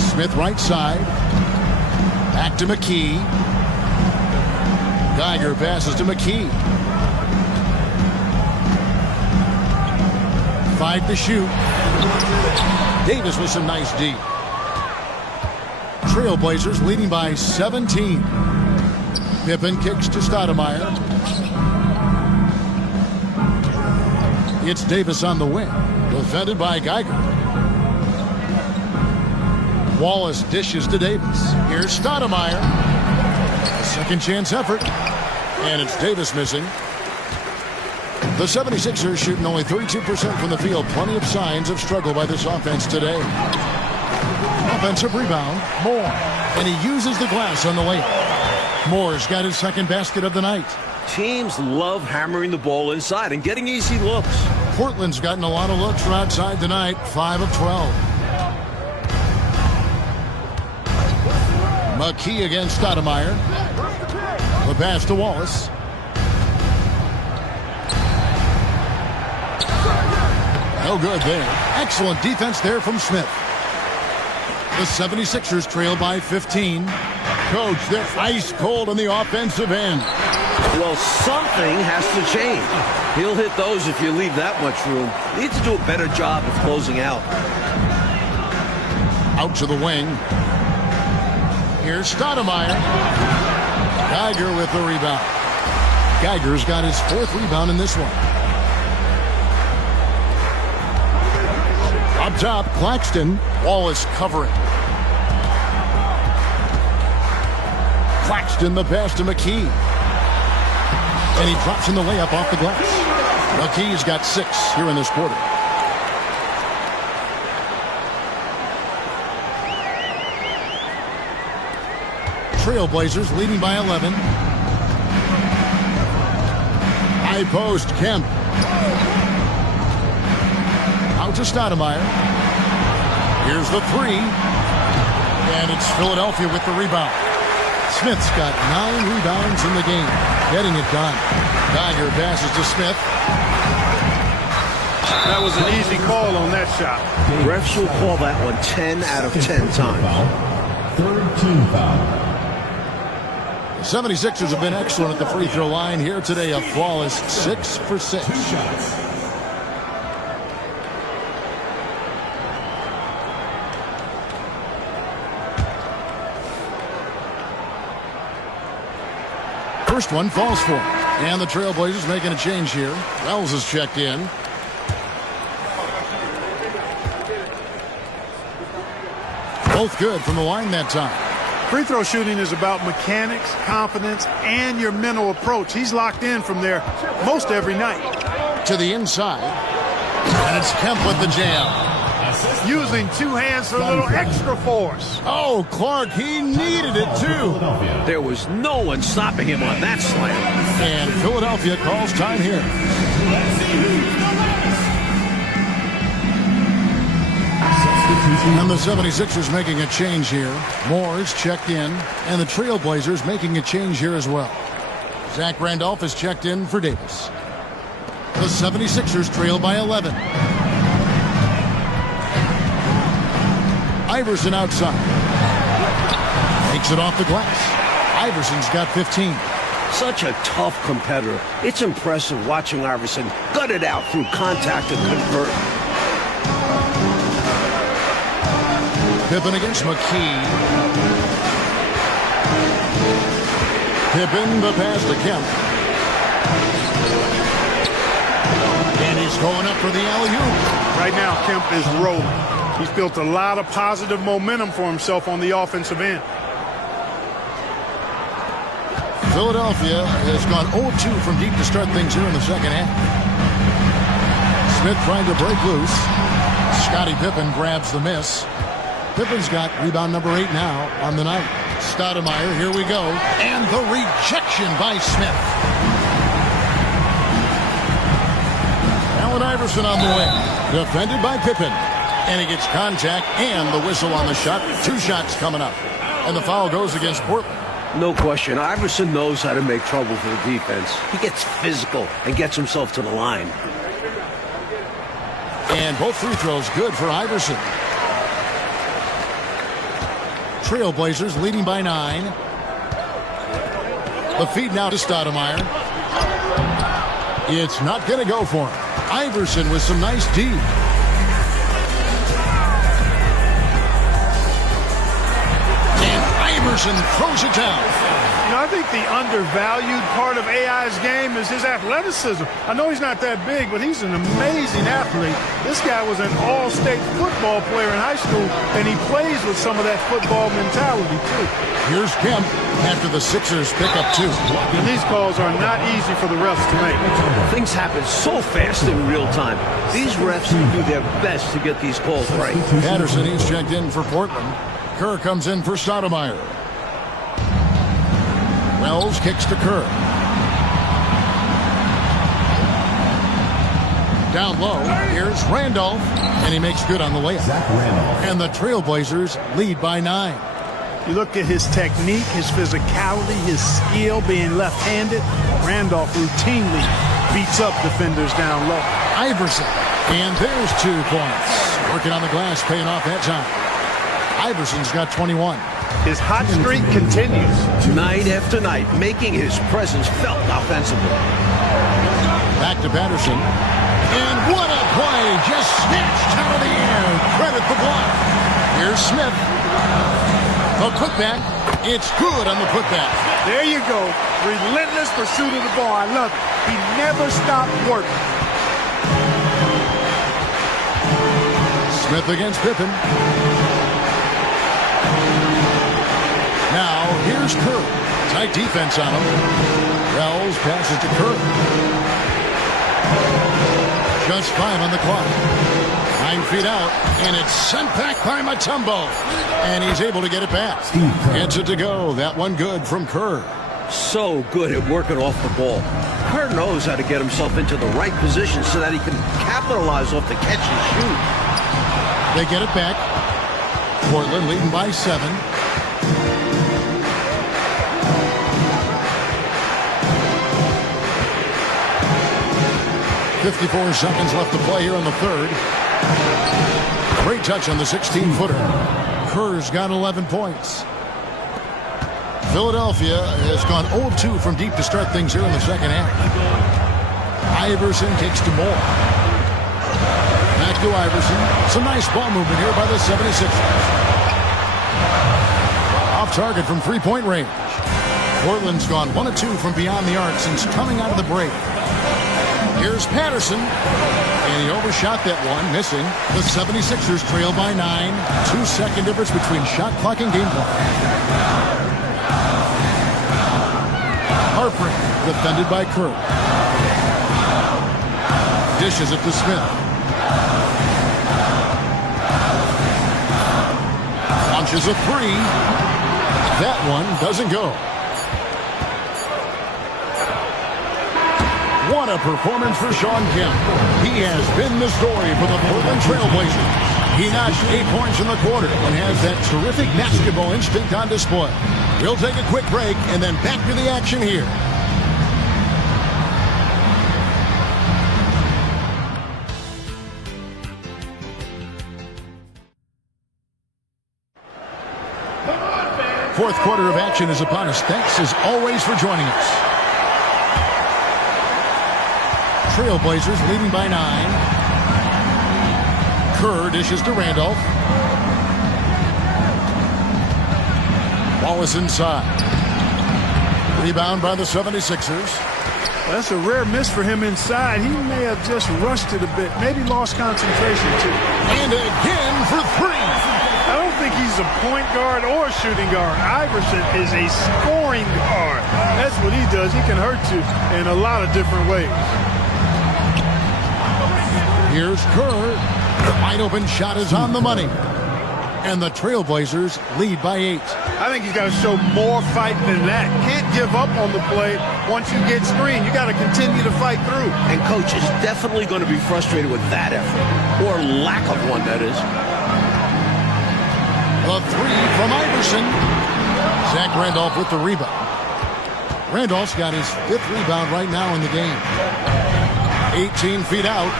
Smith right side. Back to McKee. Geiger passes to McKee. 5 to shoot. Davis with some nice D. Trailblazers leading by 17. Pippen kicks to Stoudemire. It's Davis on the wing. Defended by Geiger. Wallace dishes to Davis. Here's Stoudemire. A second chance effort. And it's Davis missing. The 76ers shooting only 32% from the field. Plenty of signs of struggle by this offense today. Offensive rebound. Moore. And he uses the glass on the layup. Moore's got his second basket of the night. Teams love hammering the ball inside and getting easy looks. Portland's gotten a lot of looks from outside tonight. 5 of 12. McKee against Stoudemire. The pass to Wallace. No good there. Excellent defense there from Smith. The 76ers trail by 15. Coach, they're ice cold on the offensive end. Well, something has to change. He'll hit those if you leave that much room. Need to do a better job of closing out. Out to the wing. Here's Stoudemire. Geiger with the rebound. Geiger's got his 4th rebound in this one. Up top, Claxton. Wallace covering. Claxton the pass to McKee. And he drops in the layup off the glass. McKee's got 6 here in this quarter. Trailblazers leading by 11. High post, Kemp. Out to Stoudemire. Here's the 3. And it's Philadelphia with the rebound. Smith's got 9 rebounds in the game. Getting it done. Geiger passes to Smith. That was an easy call on that shot. Refs will call that one 10 out of 10 times. Third team foul. The 76ers have been excellent at the free throw line here today. A flawless 6 for 6. 2 shots. First one falls for him. And the Trailblazers making a change here. Wells is checked in. Both good from the line that time. Free throw shooting is about mechanics, confidence, and your mental approach. He's locked in from there most every night. To the inside. And it's Kemp with the jam. Using 2 hands for a little extra force. Oh, Clark, he needed it too. There was no one stopping him on that slam. And Philadelphia calls time here. And the 76ers making a change here. Moore's checked in. And the Trailblazers making a change here as well. Zach Randolph is checked in for Davis. The 76ers trail by 11. Iverson outside. Takes it off the glass. Iverson's got 15. Such a tough competitor. It's impressive watching Iverson gut it out through contact and convert. Pippen against McKee. Pippen, the pass to Kemp. And he's going up for the alley-oop. Right now, Kemp is rolling. He's built a lot of positive momentum for himself on the offensive end. Philadelphia has gone 0-2 from deep to start things here in the second half. Smith trying to break loose. Scottie Pippen grabs the miss. Pippen's got rebound number 8 now on the night. Stoudemire, here we go. And the rejection by Smith. Allen Iverson on the way. Defended by Pippen. And he gets contact and the whistle on the shot. 2 shots coming up. And the foul goes against Portland. No question. Iverson knows how to make trouble for the defense. He gets physical and gets himself to the line. And both free throws good for Iverson. Trailblazers leading by 9. The feed now to Stoudemire. It's not going to go for him. Iverson with some nice D. And Iverson throws it down. You know, I think the undervalued part of AI's game is his athleticism. I know he's not that big, but he's an amazing athlete. This guy was an all-state football player in high school, and he plays with some of that football mentality, too. Here's Kemp after the Sixers pick up 2. And these calls are not easy for the refs to make. Things happen so fast in real time. These refs do their best to get these calls right. Patterson, he's checked in for Portland. Kerr comes in for Stoudemire. Wells kicks to Kerr. Down low, here's Randolph, and he makes good on the layup. Zach Randolph. And the Trailblazers lead by 9. You look at his technique, his physicality, his skill being left-handed. Randolph routinely beats up defenders down low. Iverson, and there's 2 points. Working on the glass, paying off that time. Iverson's got 21. His hot streak continues. Night after night, making his presence felt offensively. Back to Patterson. And what a play! Just snatched out of the air. Credit the block. Here's Smith. The putback. It's good on the putback. There you go. Relentless pursuit of the ball. I love it. He never stopped working. Smith against Pippen. Now, here's Kerr. Tight defense on him. Wells passes to Kerr. Just 5 on the clock. 9 feet out, and it's sent back by Mutombo. And he's able to get it back. Gets it to go. That one good from Kerr. So good at working off the ball. Kerr knows how to get himself into the right position so that he can capitalize off the catch and shoot. They get it back. Portland leading by 7. 54 seconds left to play here in the third. Great touch on the 16-footer. Kerr's got 11 points. Philadelphia has gone 0-2 from deep to start things here in the second half. Iverson kicks to Moore. Back to Iverson. Some nice ball movement here by the 76ers. Off target from three-point range. Portland's gone 1-2 from beyond the arc since coming out of the break. Here's Patterson, and he overshot that one, missing. The 76ers trail by 9. 2-second difference between shot clock and game clock. Harper, defended by Kerr. Dishes it to Smith. Launches a 3. That one doesn't go. What a performance for Shawn Kemp. He has been the story for the Portland Trailblazers. He notched 8 points in the quarter and has that terrific basketball instinct on display. We'll take a quick break and then back to the action here. Fourth quarter of action is upon us. Thanks as always for joining us. Trailblazers leading by 9. Kerr dishes to Randolph. Wallace inside. Rebound by the 76ers. That's a rare miss for him inside. He may have just rushed it a bit. Maybe lost concentration, too. And again for 3. I don't think he's a point guard or a shooting guard. Iverson is a scoring guard. That's what he does. He can hurt you in a lot of different ways. Here's Kerr. The wide open shot is on the money. And the Trailblazers lead by 8. I think he's got to show more fight than that. Can't give up on the play once you get screened. You got to continue to fight through. And coach is definitely going to be frustrated with that effort. Or lack of one, that is. The 3 from Iverson. Zach Randolph with the rebound. Randolph's got his 5th rebound right now in the game. 18 feet out.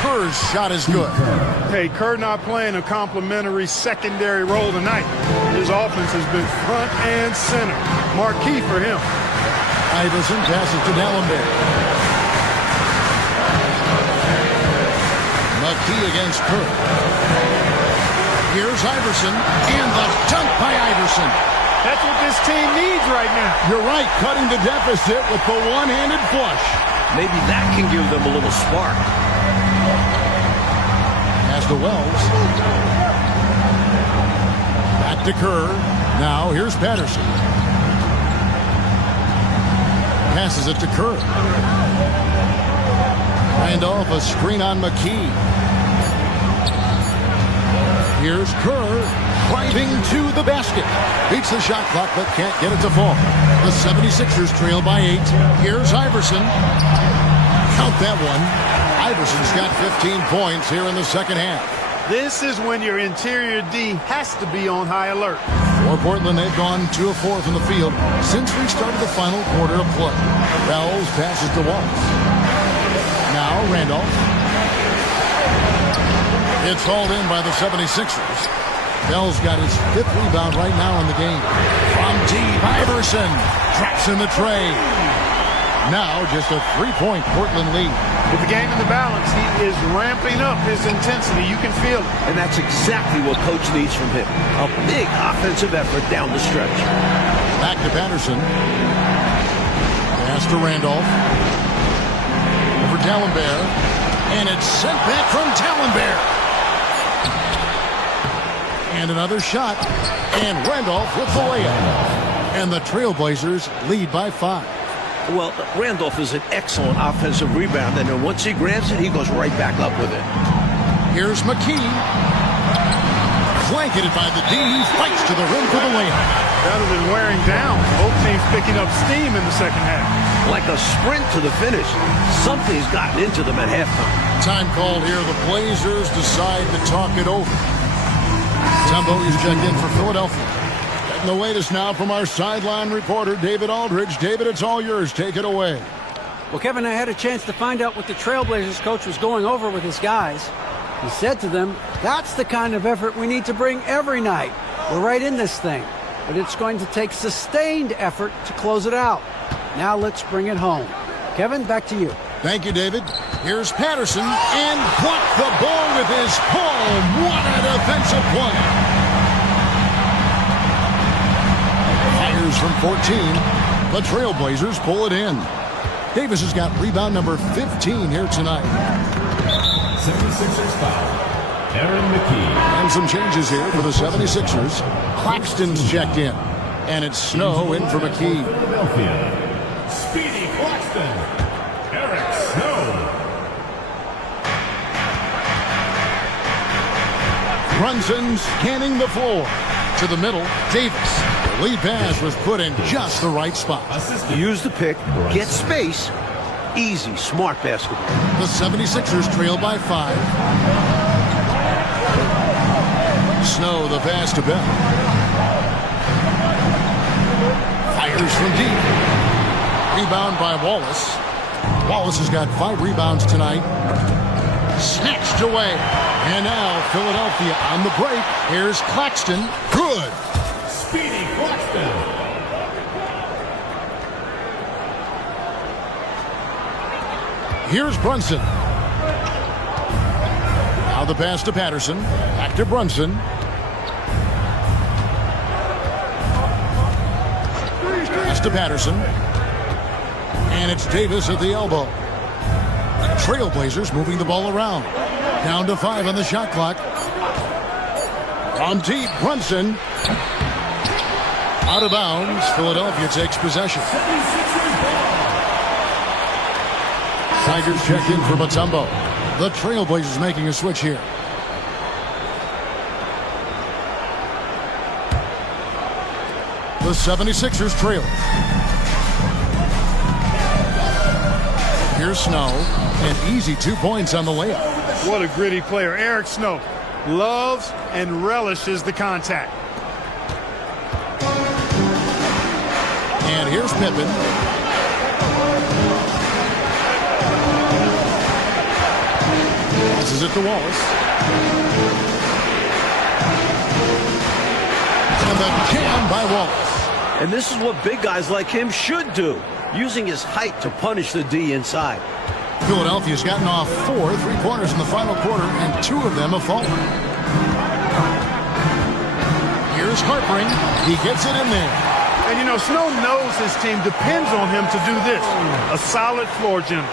Kerr's shot is good. Hey, Kerr not playing a complimentary secondary role tonight. His offense has been front and center. Marquee for him. Iverson passes to D'Alembert. McKee against Kerr. Here's Iverson, and the dunk by Iverson. That's what this team needs right now. You're right, cutting the deficit with the one-handed flush. Maybe that can give them a little spark. Pass to Wells. Back to Kerr. Now here's Patterson. Passes it to Kerr. Randolph, a screen on McKee. Here's Kerr driving to the basket. Beats the shot clock but can't get it to fall. The 76ers trail by 8. Here's Iverson. Count that one. Iverson's got 15 points here in the second half. This is when your interior D has to be on high alert. For Portland, they've gone 2 of 4 from the field since we started the final quarter of play. Bells passes to Walls. Now Randolph. It's hauled in by the 76ers. Bell's got his 5th rebound right now in the game. From deep, Iverson traps in the tray. Now just a 3-point Portland lead. With the game in the balance, he is ramping up his intensity. You can feel it. And that's exactly what Coach needs from him. A big offensive effort down the stretch. Back to Patterson. Pass to Randolph. Over D'Alembert. And it's sent back from D'Alembert. And another shot. And Randolph with the layup. And the Trailblazers lead by 5. Well, Randolph is an excellent offensive rebounder, and then once he grabs it, he goes right back up with it. Here's McKee. Blanketed by the D. He fights to the rim for the layup. Rather than wearing down, both teams picking up steam in the second half. Like a sprint to the finish. Something's gotten into them at halftime. Time called here. The Blazers decide to talk it over. Tumbo is checked in for Philadelphia. The latest now from our sideline reporter, David Aldridge. David, it's all yours. Take it away. Well, Kevin, I had a chance to find out what the Trailblazers coach was going over with his guys. He said to them, that's the kind of effort we need to bring every night. We're right in this thing, but it's going to take sustained effort to close it out. Now let's bring it home. Kevin, back to you. Thank you, David. Here's Patterson, and blocked the ball with his palm. What a defensive play. From 14, the Trailblazers pull it in. Davis has got rebound number 15 here tonight. 76ers foul. Aaron McKee. And some changes here for the 76ers. Claxton's checked in. And it's Snow in for McKee. Philadelphia. Speedy Claxton. Eric Snow. Brunson scanning the floor. To the middle, Davis. The lead pass was put in just the right spot. Use the pick, get space. Easy, smart basketball. The 76ers trail by 5. Snow, the pass to Bell. Fires from deep. Rebound by Wallace. Wallace has got 5 rebounds tonight. Snatched away. And now Philadelphia on the break. Here's Claxton. Good. Speedy Claxton. Here's Brunson. Now the pass to Patterson. Back to Brunson. Pass to Patterson. And it's Davis at the elbow. Trailblazers moving the ball around. Down to 5 on the shot clock. From deep, Brunson. Out of bounds. Philadelphia takes possession. Tigers check in for Mutombo. The Trailblazers making a switch here. The 76ers trail. Here's Snow. An easy 2 points on the layup. What a gritty player. Eric Snow loves and relishes the contact. And here's Pippen. Passes it to Wallace. And the jam by Wallace. And this is what big guys like him should do, using his height to punish the D inside. Philadelphia's gotten off 4 3-pointers in the final quarter, and 2 of them have fallen. Here's Harpering. He gets it in there. And, you know, Snow knows his team depends on him to do this. A solid floor general.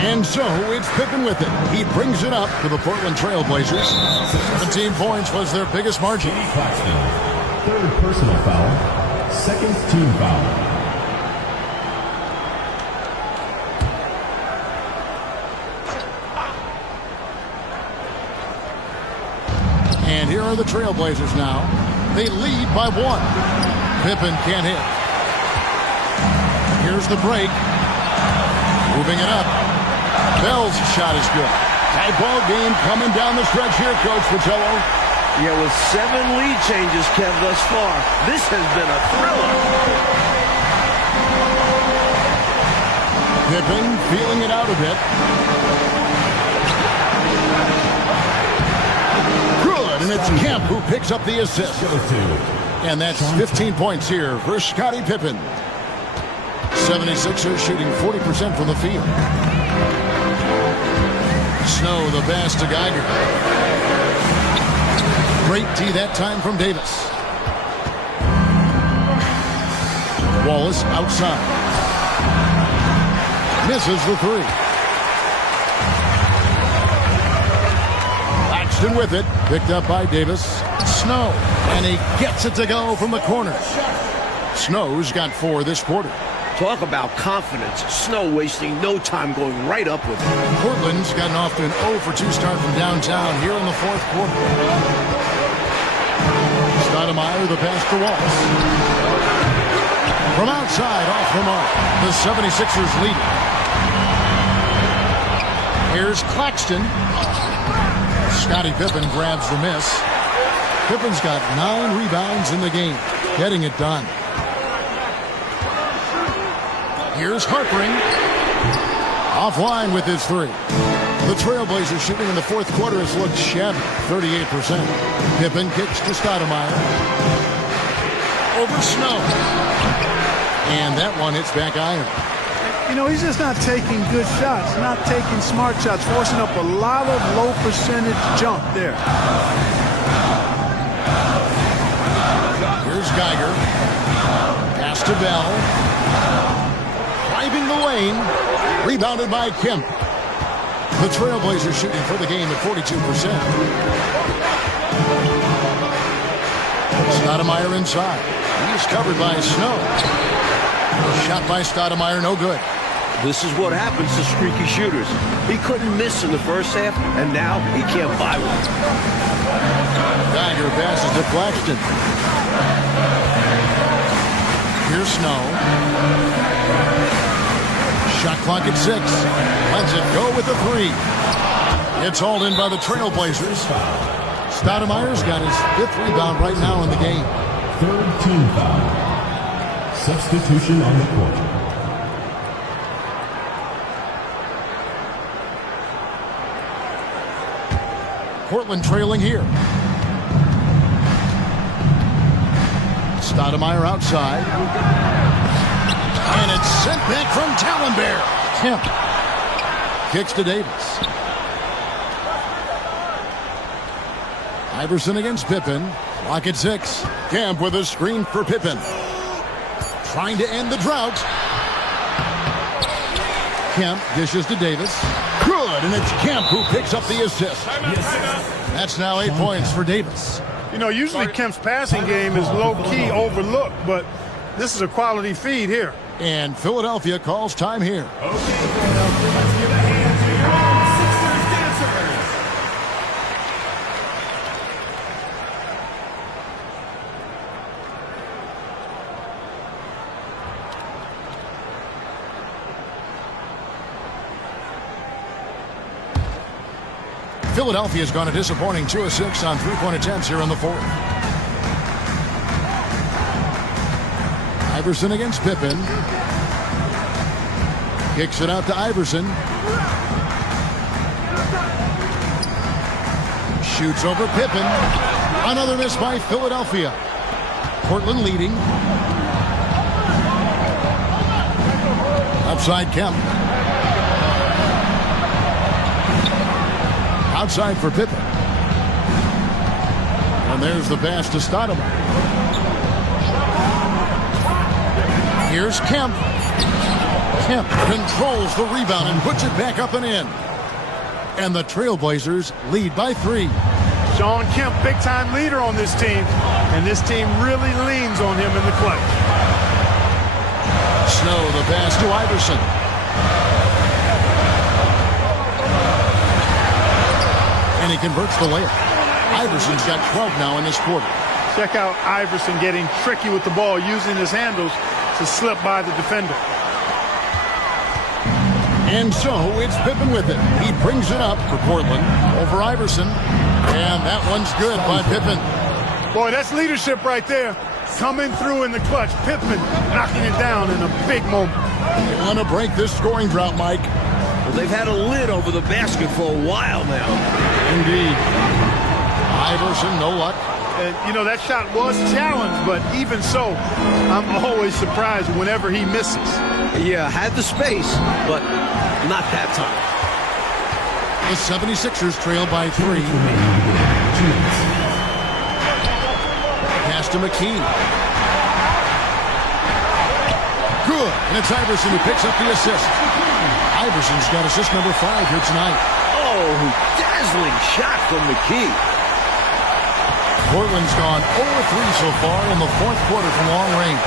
And so it's Pippen with it. He brings it up to the Portland Trail Blazers. 17 points was their biggest margin. Third personal foul. Second team foul. And here are the Trailblazers now. They lead by 1. Pippen can't hit. Here's the break. Moving it up. Bell's shot is good. Tight ball game coming down the stretch here, Coach Pacello. Yeah, with 7 lead changes, Kev, thus far, this has been a thriller. Pippen feeling it out a bit. Good, and it's Kemp who picks up the assist. And that's 15 points here for Scottie Pippen. 76ers shooting 40% from the field. Snow the pass to Geiger. Great tee that time from Davis. Wallace outside. Misses the 3. Claxton with it. Picked up by Davis. Snow. And he gets it to go from the corner. Snow's got 4 this quarter. Talk about confidence. Snow wasting no time going right up with it. Portland's gotten off to an 0 for 2 start from downtown here in the 4th quarter. Stoudemire the pass to Wallace. From outside off the mark. The 76ers lead. Here's Claxton. Scottie Pippen grabs the miss. Pippen's got 9 rebounds in the game. Getting it done. Here's Harpering. Offline with his 3. The Trailblazers shooting in the 4th quarter has looked shabby, 38%. Pippen kicks to Stoudemire. Over Snow. And that one hits back iron. You know, he's just not taking good shots, not taking smart shots, forcing up a lot of low percentage jump there. Here's Geiger. Pass to Bell. Driving the lane. Rebounded by Kemp. The Trailblazers shooting for the game at 42%. Stoudemire inside. He's covered by Snow. Shot by Stoudemire, no good. This is what happens to streaky shooters. He couldn't miss in the first half, and now he can't buy one. Geiger passes to Claxton. Here's Snow. Shot clock at 6. Lets it go with the 3. It's hauled in by the Trailblazers. Stoudemire's got his 5th rebound right now in the game. Third team foul. Substitution on the court. Portland trailing here. Stoudemire outside. And it's sent back from Tallenbear. Kemp kicks to Davis. Iverson against Pippen. Clock at 6. Kemp with a screen for Pippen. Trying to end the drought. Kemp dishes to Davis. Good, and it's Kemp who picks up the assist. That's now 8 points for Davis. You know, usually Kemp's passing game is low-key overlooked, but this is a quality feed here. And Philadelphia calls time here. Okay, Philadelphia, let's give a hand to your own Sixers dancers. Philadelphia's gone a disappointing 2 of 6 on 3-point attempts here in the 4th. Iverson against Pippen. Kicks it out to Iverson. Shoots over Pippen. Another miss by Philadelphia. Portland leading. Outside Kemp. Outside for Pippen. And there's the pass to Stoudemire. Here's Kemp. Kemp controls the rebound and puts it back up and in. And the Trailblazers lead by 3. Shawn Kemp, big-time leader on this team, and this team really leans on him in the clutch. Snow, the pass to Iverson. And he converts the layup. Iverson's got 12 now in this quarter. Check out Iverson getting tricky with the ball, using his handles to slip by the defender. And so it's Pippen with it. He brings it up for Portland over Iverson. And that one's good by Pippen. Boy, that's leadership right there. Coming through in the clutch. Pippen knocking it down in a big moment. They want to break this scoring drought, Mike. Well, they've had a lid over the basket for a while now. Indeed. Iverson, no luck. And, you know, that shot was challenged, but even so, I'm always surprised whenever he misses. Yeah, had the space, but not that time. The 76ers trail by 3. Pass to McKee. Good. And it's Iverson who picks up the assist. Iverson's got assist number 5 here tonight. Oh, dazzling shot from McKee. Portland's gone 0-3 so far in the 4th quarter from long range.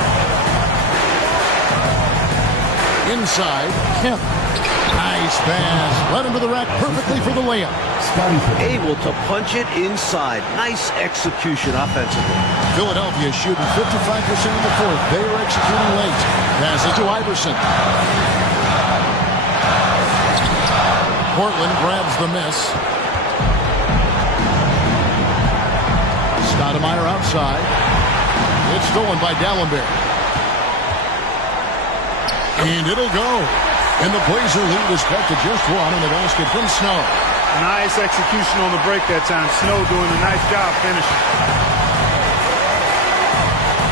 Inside, Kemp. Nice pass. Led him to the rack perfectly for the layup. Able to punch it inside. Nice execution offensively. Philadelphia shooting 55% in the 4th. They are executing late. Pass it to Iverson. Portland grabs the miss. Stoudemire outside. It's stolen by Dallenberg. And it'll go. And the Blazer lead is cut to just 1 in the basket from Snow. Nice execution on the break that time. Snow doing a nice job finishing.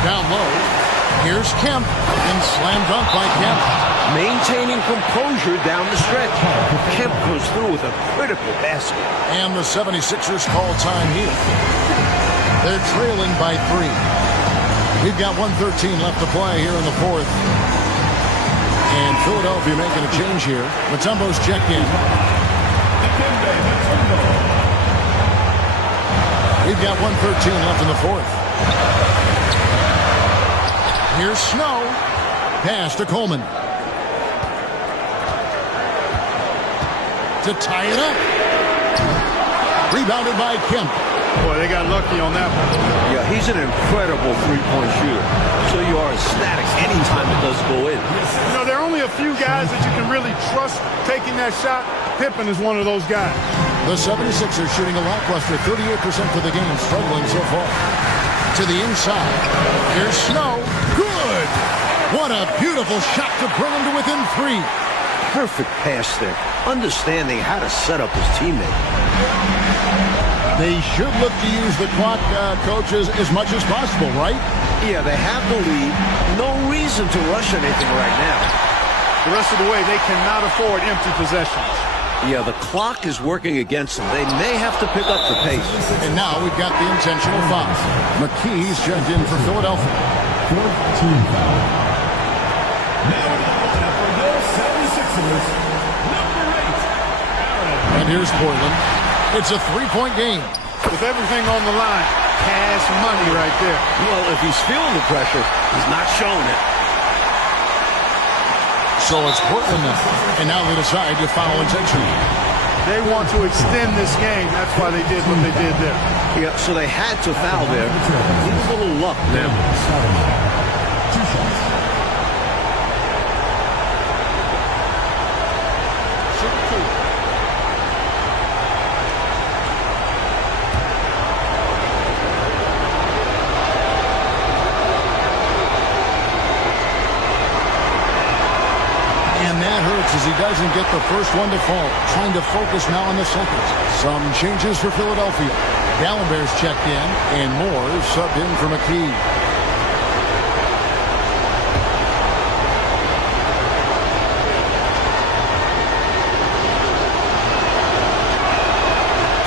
Down low. Here's Kemp. And slam dunk by Kemp. Maintaining composure down the stretch. Kemp goes through with a critical basket. And the 76ers call time here. They're trailing by 3. We've got 1:13 left to play here in the 4th. And Philadelphia making a change here. Mutombo's checked in. We've got 1:13 left in the 4th. Here's Snow. Pass to Coleman. To tie it up. Rebounded by Kemp. Boy, they got lucky on that one. Yeah, he's an incredible three-point shooter. So you are ecstatic anytime it does go in. You know, there are only a few guys that you can really trust taking that shot. Pippen is one of those guys. The 76ers shooting a lackluster 38% for the game, struggling so far. To the inside. Here's Snow. Good! What a beautiful shot to bring him to within 3. Perfect pass there. Understanding how to set up his teammate. They should look to use the clock, coaches, as much as possible, right? Yeah, they have the lead. No reason to rush anything right now. The rest of the way, they cannot afford empty possessions. Yeah, the clock is working against them. They may have to pick up the pace. And now we've got the intentional foul. McKee's checked in for Philadelphia. 4th team foul. Now in the lineup for your 76ers, number 8. And here's Portland. It's a 3-point game. With everything on the line, cash money right there. Well, if he's feeling the pressure, he's not showing it. So it's Portland now. And now they decide to foul intentionally. They want to extend this game. That's why they did what they did there. Yeah, so they had to foul there. Need a little luck now. 2 shots. get the first one to fall. Trying to focus now on the seconds. Some changes for Philadelphia. Gallenberg's checked in, and Moore subbed in for McKee.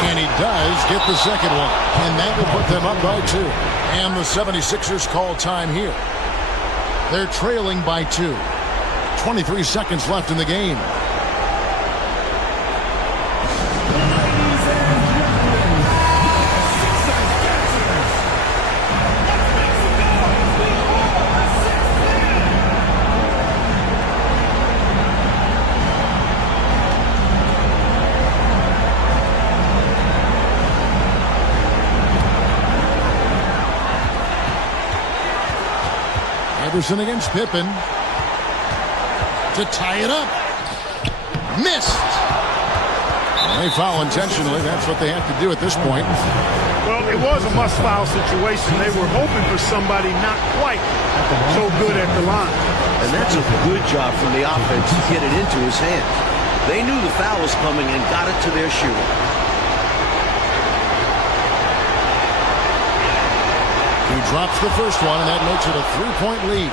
And he does get the second one. And that will put them up by 2. And the 76ers call time here. They're trailing by 2. 23 seconds left in the game. Iverson against Pippen to tie it up. Missed. They foul intentionally. That's what they have to do at this point. Well, it was a must-foul situation. They were hoping for somebody not quite so good at the line. And that's a good job from the offense to get it into his hands. They knew the foul was coming and got it to their shooter. He drops the first one, and that makes it a 3-point lead.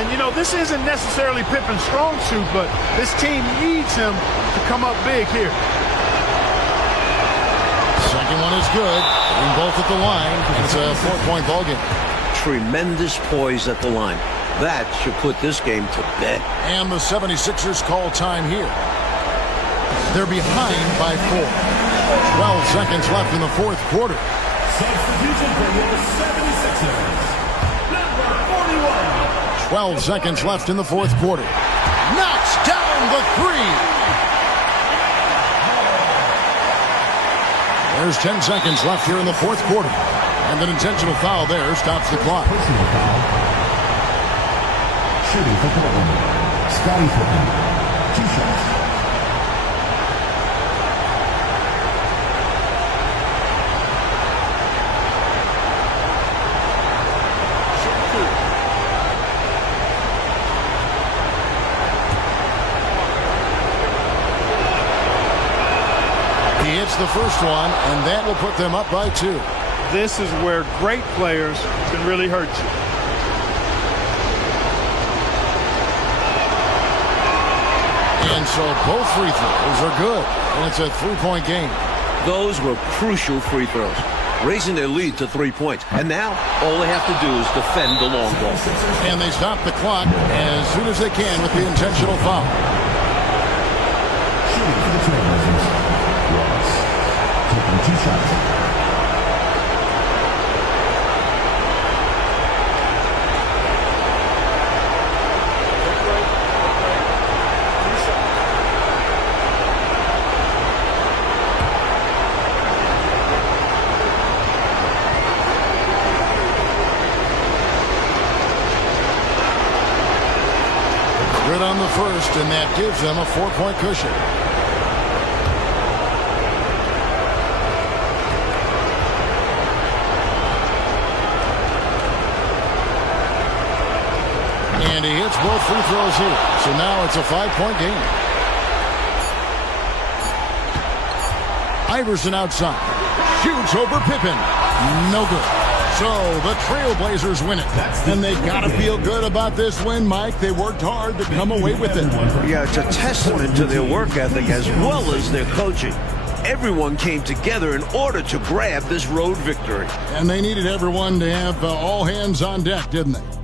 And, you know, this isn't necessarily Pippen's strong suit, but this team needs him to come up big here. Second one is good. And both at the line. It's a 4-point ball game. Tremendous poise at the line. That should put this game to bed. And the 76ers call time here. They're behind by 4. 12 seconds left in the fourth quarter. Substitution for your 76ers. Number 41. 12 seconds left in the fourth quarter. Knocks down the 3. There's 10 seconds left here in the fourth quarter. And an intentional foul there stops the clock. Personal foul. Shooting for Portland. Scotty Pippen. 2 shots. He hits the first one, and that will put them up by 2. This is where great players can really hurt you. And so both free throws are good, and it's a 3-point game. Those were crucial free throws, raising their lead to 3 points. And now all they have to do is defend the long ball. And they stop the clock as soon as they can with the intentional foul. Shooting for the Trailblazers. Ross. Taking 2 shots. Good on the first, and that gives them a 4-point cushion. And he hits both free throws here. So now it's a 5-point game. Iverson outside. Shoots over Pippen. No good. So the Trailblazers win it. And they got to feel good about this win, Mike. They worked hard to come away with it. Yeah, it's a testament to their work ethic as well as their coaching. Everyone came together in order to grab this road victory. And they needed everyone to have all hands on deck, didn't they?